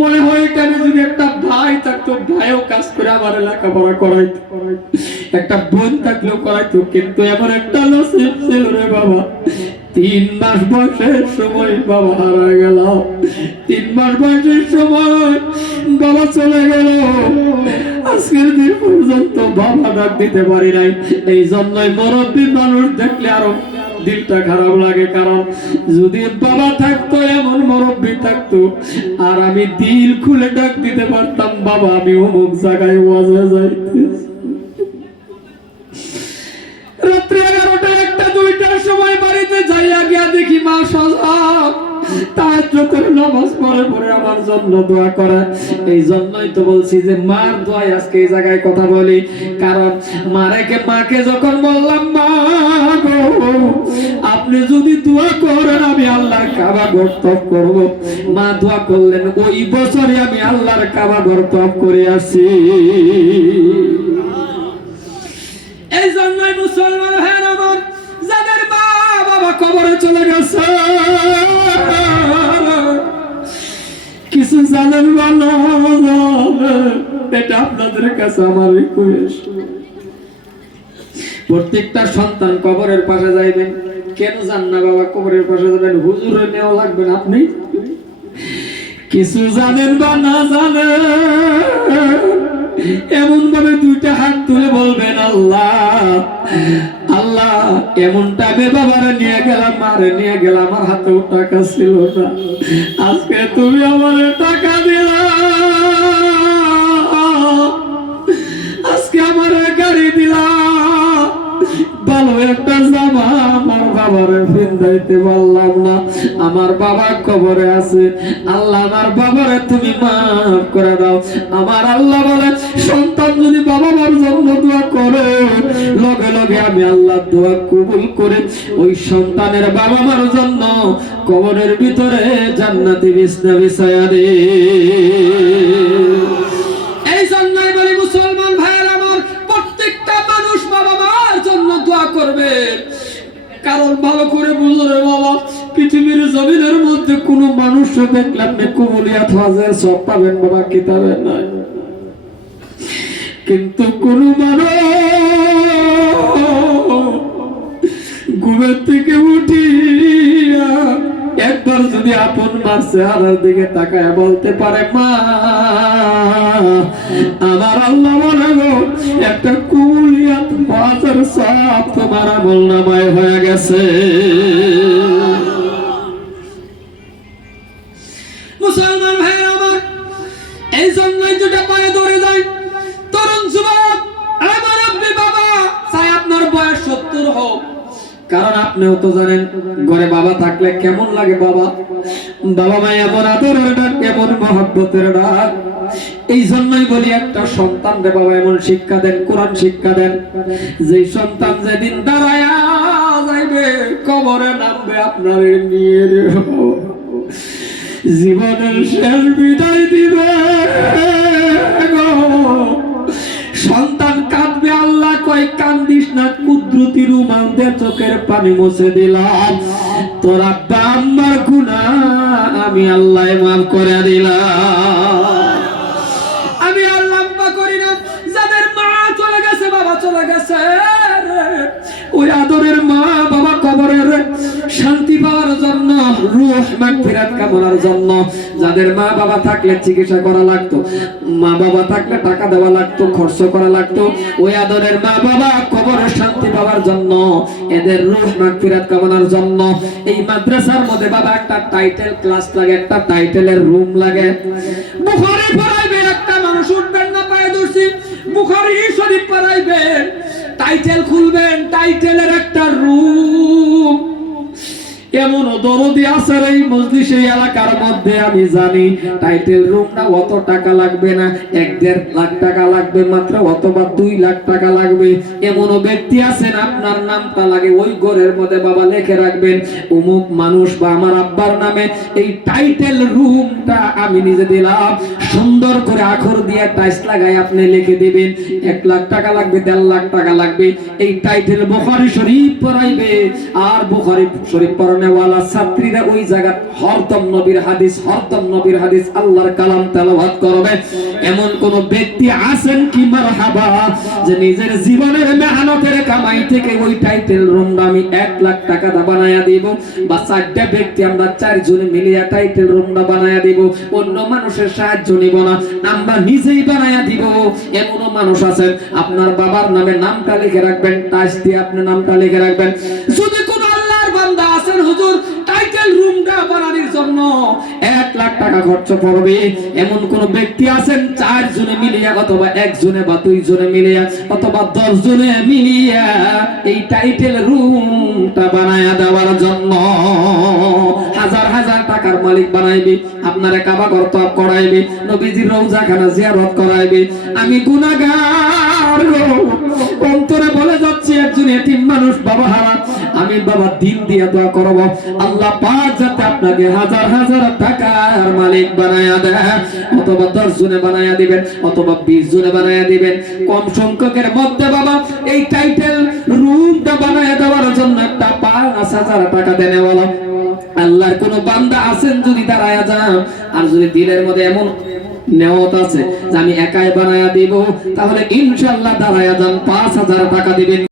মনে হয় কেন যদি একটা ভাই থাকতো, ভাইও কাজ করে আমার লেখাপড়া করাইতো, একটা বোন থাকলেও করাইতো। কিন্তু এমন একটা নসিব ছিল রে বাবা, 3 মাস বয়সের সময় বাবা হারা গেল। 3 মাস বয়সের সময় বাবা চলে গেল। আজকের দিন পর্যন্ত বাবা ডাক দিতে পারি নাই। এই জন্যই মুরব্বী মানুষ দেখলে আরো দিলটা খারাপ লাগে। কারণ যদি বাবা থাকতো, এমন মুরব্বী থাকতো, আর আমি দিল খুলে ডাক দিতে পারতাম, বাবা আমি অমুক জায়গায় ওয়াজে যাইতেছি। রাত্রি 11টা, 1টা, 2টার সময় বাড়িতে যাইয়া গিয়া দেখি মা সাজা তাহাজ্জুদের নামাজ পড়ে পড়ে আমার জন্য দোয়া করে। এই জন্যই তো বলছি যে মার দোয়ায় আজকে এই জায়গায় কথা বলি। কারণ মাকে যখন বললাম, মা গো আপনি যদি দোয়া করেন আমি আল্লাহর কাবা ঘর তপ করব, মা দোয়া করলেন। ওই বছরে আমি আল্লাহর কাবা ঘর তপ করে আসি। এই জন্যই মুসলমান ভাইরা আমার, যাদের মা বাবা কবরে চলে গেছে, কিছু জানেন ভালো, এটা আপনাদের কাছে আমার রিকোয়েস্ট। প্রত্যেকটা সন্তান কবরের পাশে যাইবেন। কেন যান না বাবা কবরের পাশে যাবেন? হুজুরে নেওয়া লাগবেন আপনি। কিছু জানেন বা না জানেন, এমন ভাবে দুইটা হাত তুলে বলবেন আল্লাহ আল্লাহ, এমন টাইমে বাবারে নিয়ে গেলাম, মারে নিয়ে গেলাম, আমার হাতেও টাকা ছিল না, আজকে তুমি আমার টাকা দিলা, আজকে আমার গাড়ি দিলা, ভালো একটা জামা আমার বাবারে ফিন্দাইতে পারলাম না, আমার বাবা কবরে আছে, আল্লাহ আমার বাবারে তুমি মাফ করে দাও। আমার আল্লাহ বলে সন্তান যদি বাবা মার জন্য দোয়া করে, লগে লগে আমি আল্লাহ দোয়া কবুল করে ওই সন্তানের বাবা মার জন্য কবরের ভিতরে জান্নাতি বিছনা বিছায়া দে। এই জন্যই বলি মুসলমান ভাইয়ের আমার, প্রত্যেকটা মানুষ বাবা মার জন্য দোয়া করবে। কারণ ভালো করে বুঝো রে বাবা, পৃথিবীর জমিনের মধ্যে কোনো মানুষ দেখলে আপনি কবুলিয়াত হজের সব পাবেন বাবা, কিতাবে নাই, কিন্তু কোন মানুষ ঘুমের থেকে উঠিয়া একবার যদি আপন মার চেহারার দিকে তাকায় বলতে পারে মা, আমার আল্লাহ বলে গো একটা কুলিয়াত বাজার সব তোমার আমল নামায় হয়ে গেছে। মুসলমান ভাইয়ের আমার, এই জন্যই যেটা পায়ে ধরে যায় তরুণ যুবক, আমার আপনি বাবা চাই আপনার বয়স 70 হোক, কারণ আপনিও তো জানেন ঘরে বাবা থাকলে কেমন লাগে। বাবা বাবা মা এমন আদরের ডাক, এমন মহব্বতের ডাক। এই জন্যই বলি একটা সন্তান রে বাবা এমন শিক্ষা দেন, কোরআন শিক্ষা দেন, যে সন্তান যেদিন দাঁড়ায়া যাইবে কবরে নামবে আপনার নিয়ে জীবনের শেষ বিদায় দিবে, সন্তান কাঁদবে, আল্লাহ কয় কান্দিস না, কুদরতি রুমাল দিয়ে চোখের পানি মুছে দিলাম, তোর আব্বা আম্মার গুনাহ আমি আল্লাহ মাফ করে দিলাম। আমি আল্লাহ মাফ করি না, যাদের মা চলে গেছে, বাবা চলে গেছে, ওই আদরের মা বাবা কবরের শান্তি পাওয়ার জন্য, রূহ মাগফিরাত কামনার জন্য, যাদের মা বাবা থাকলে চিকিৎসা করা লাগতো, মা বাবা থাকলে টাকা দেওয়া লাগতো, খরচ করা লাগতো, ওই আদরের মা বাবা কবরের শান্তি পাওয়ার জন্য, এদের রূহ মাগফিরাত কামনার জন্য এই মাদ্রাসার মধ্যে বাবা একটা টাইটেল ক্লাস লাগে, একটা টাইটেলের রুম লাগে। বুখারী পড়াইবে একটা মানুষ, উঠবেন না পায়ে ধরছি, বুখারী শরীফ পড়াইবেন, টাইটেল খুলবেন, টাইটেলের একটা রুম। এমন দরদি আছে এই মজলিস এই এলাকার মধ্যে, আমি জানি টাইটেল রুমটা অত টাকা লাগবে না, 1-1.5 লাখ টাকা লাগবে মাত্র, অথবা 2 লাখ টাকা লাগবে। এমনও ব্যক্তি আছেন আপনার নামটা লাগে ওই ঘরের মধ্যে বাবা লিখে রাখবেন অমুক মানুষ বা আমার আব্বার নামে, এই টাইটেল রুমটা আমি নিজে দিলাম, সুন্দর করে আখর দিয়ে টাইস লাগাই আপনি লিখে দিবেন। 1 লাখ টাকা লাগবে, 1.5 লাখ টাকা লাগবে। এই টাইটেল বুখারী শরীফ পড়াইবে, আর বুখারী শরীফ পড়ানোওয়ালা ছাত্রীরা ওই জায়গা হরদম নবীর হাদিস, হরদম নবীর হাদিস আল্লাহর কালাম তেলাওয়াত করবে। এমন কোন ব্যক্তি আছেন কি মারহাবা, যে নিজের জীবনের মেহনতের কামাই থেকে ওই টাইটেল রুমটা আমি 1 লাখ টাকা দা বানায়া দিব, বা 4টা ব্যক্তি আমরা 4 জনে মিলিয়া টাইটেল রুমটা বানায়া দিব, অন্য মানুষের সাহায্য নিব না, আমরা নিজেই বানায়া দিব। এমনও মানুষ আছেন আপনার বাবার নামে নামটা লিখে রাখবেন, টাইস দিয়ে আপনি নামটা লিখে রাখবেন। যদি কোন আল্লাহর বান্দা আছেন হুজুর টাইটেল রুমটা বানানোর জন্য 1 লাখ টাকা খরচ পড়বে, এমন কোন ব্যক্তি আছেন 4 জনে মিলিয়া, অথবা 1 জনে বা 2 জনে মিলিয়া, অথবা 10 জনে মিলিয়া এই টাইটেল রুমটা বানায়া দেওয়ার জন্য হাজার হাজার টাকার মালিক বানাইবে, আপনারে কাবা ঘর তওয়াফ করাইবে, নবীজির রওজাখানা জিয়ারত করাইবে। আমি গুনাহগার গো, অন্তরে বলে যাচ্ছি একজন এতিম মানুষ বাবা হারা, আমি বাবা দিল দিয়ে দোয়া করব আল্লাহ পাক যাতে আপনাকে হাজার হাজার টাকার মালিক বানায়া দেয়, অথবা 10 জনে বানায়া দিবেন, অথবা 20 জনে বানায়া দিবেন। কম সংখ্যকের মধ্যে বাবা এই টাইটেল রুমটা বানায়া দেওয়ার জন্য একটা 5,000 টাকা দেনেওয়ালা আল্লাহর কোন বান্দা আছেন যদি দাঁড়ায়া যান, আর যদি দিলের মধ্যে এমন নেওয়াত আছে যে আমি একাই বানায়া দিব, তাহলে ইনশাআল্লাহ দাঁড়ায়া যান, 5,000 টাকা দিবেন।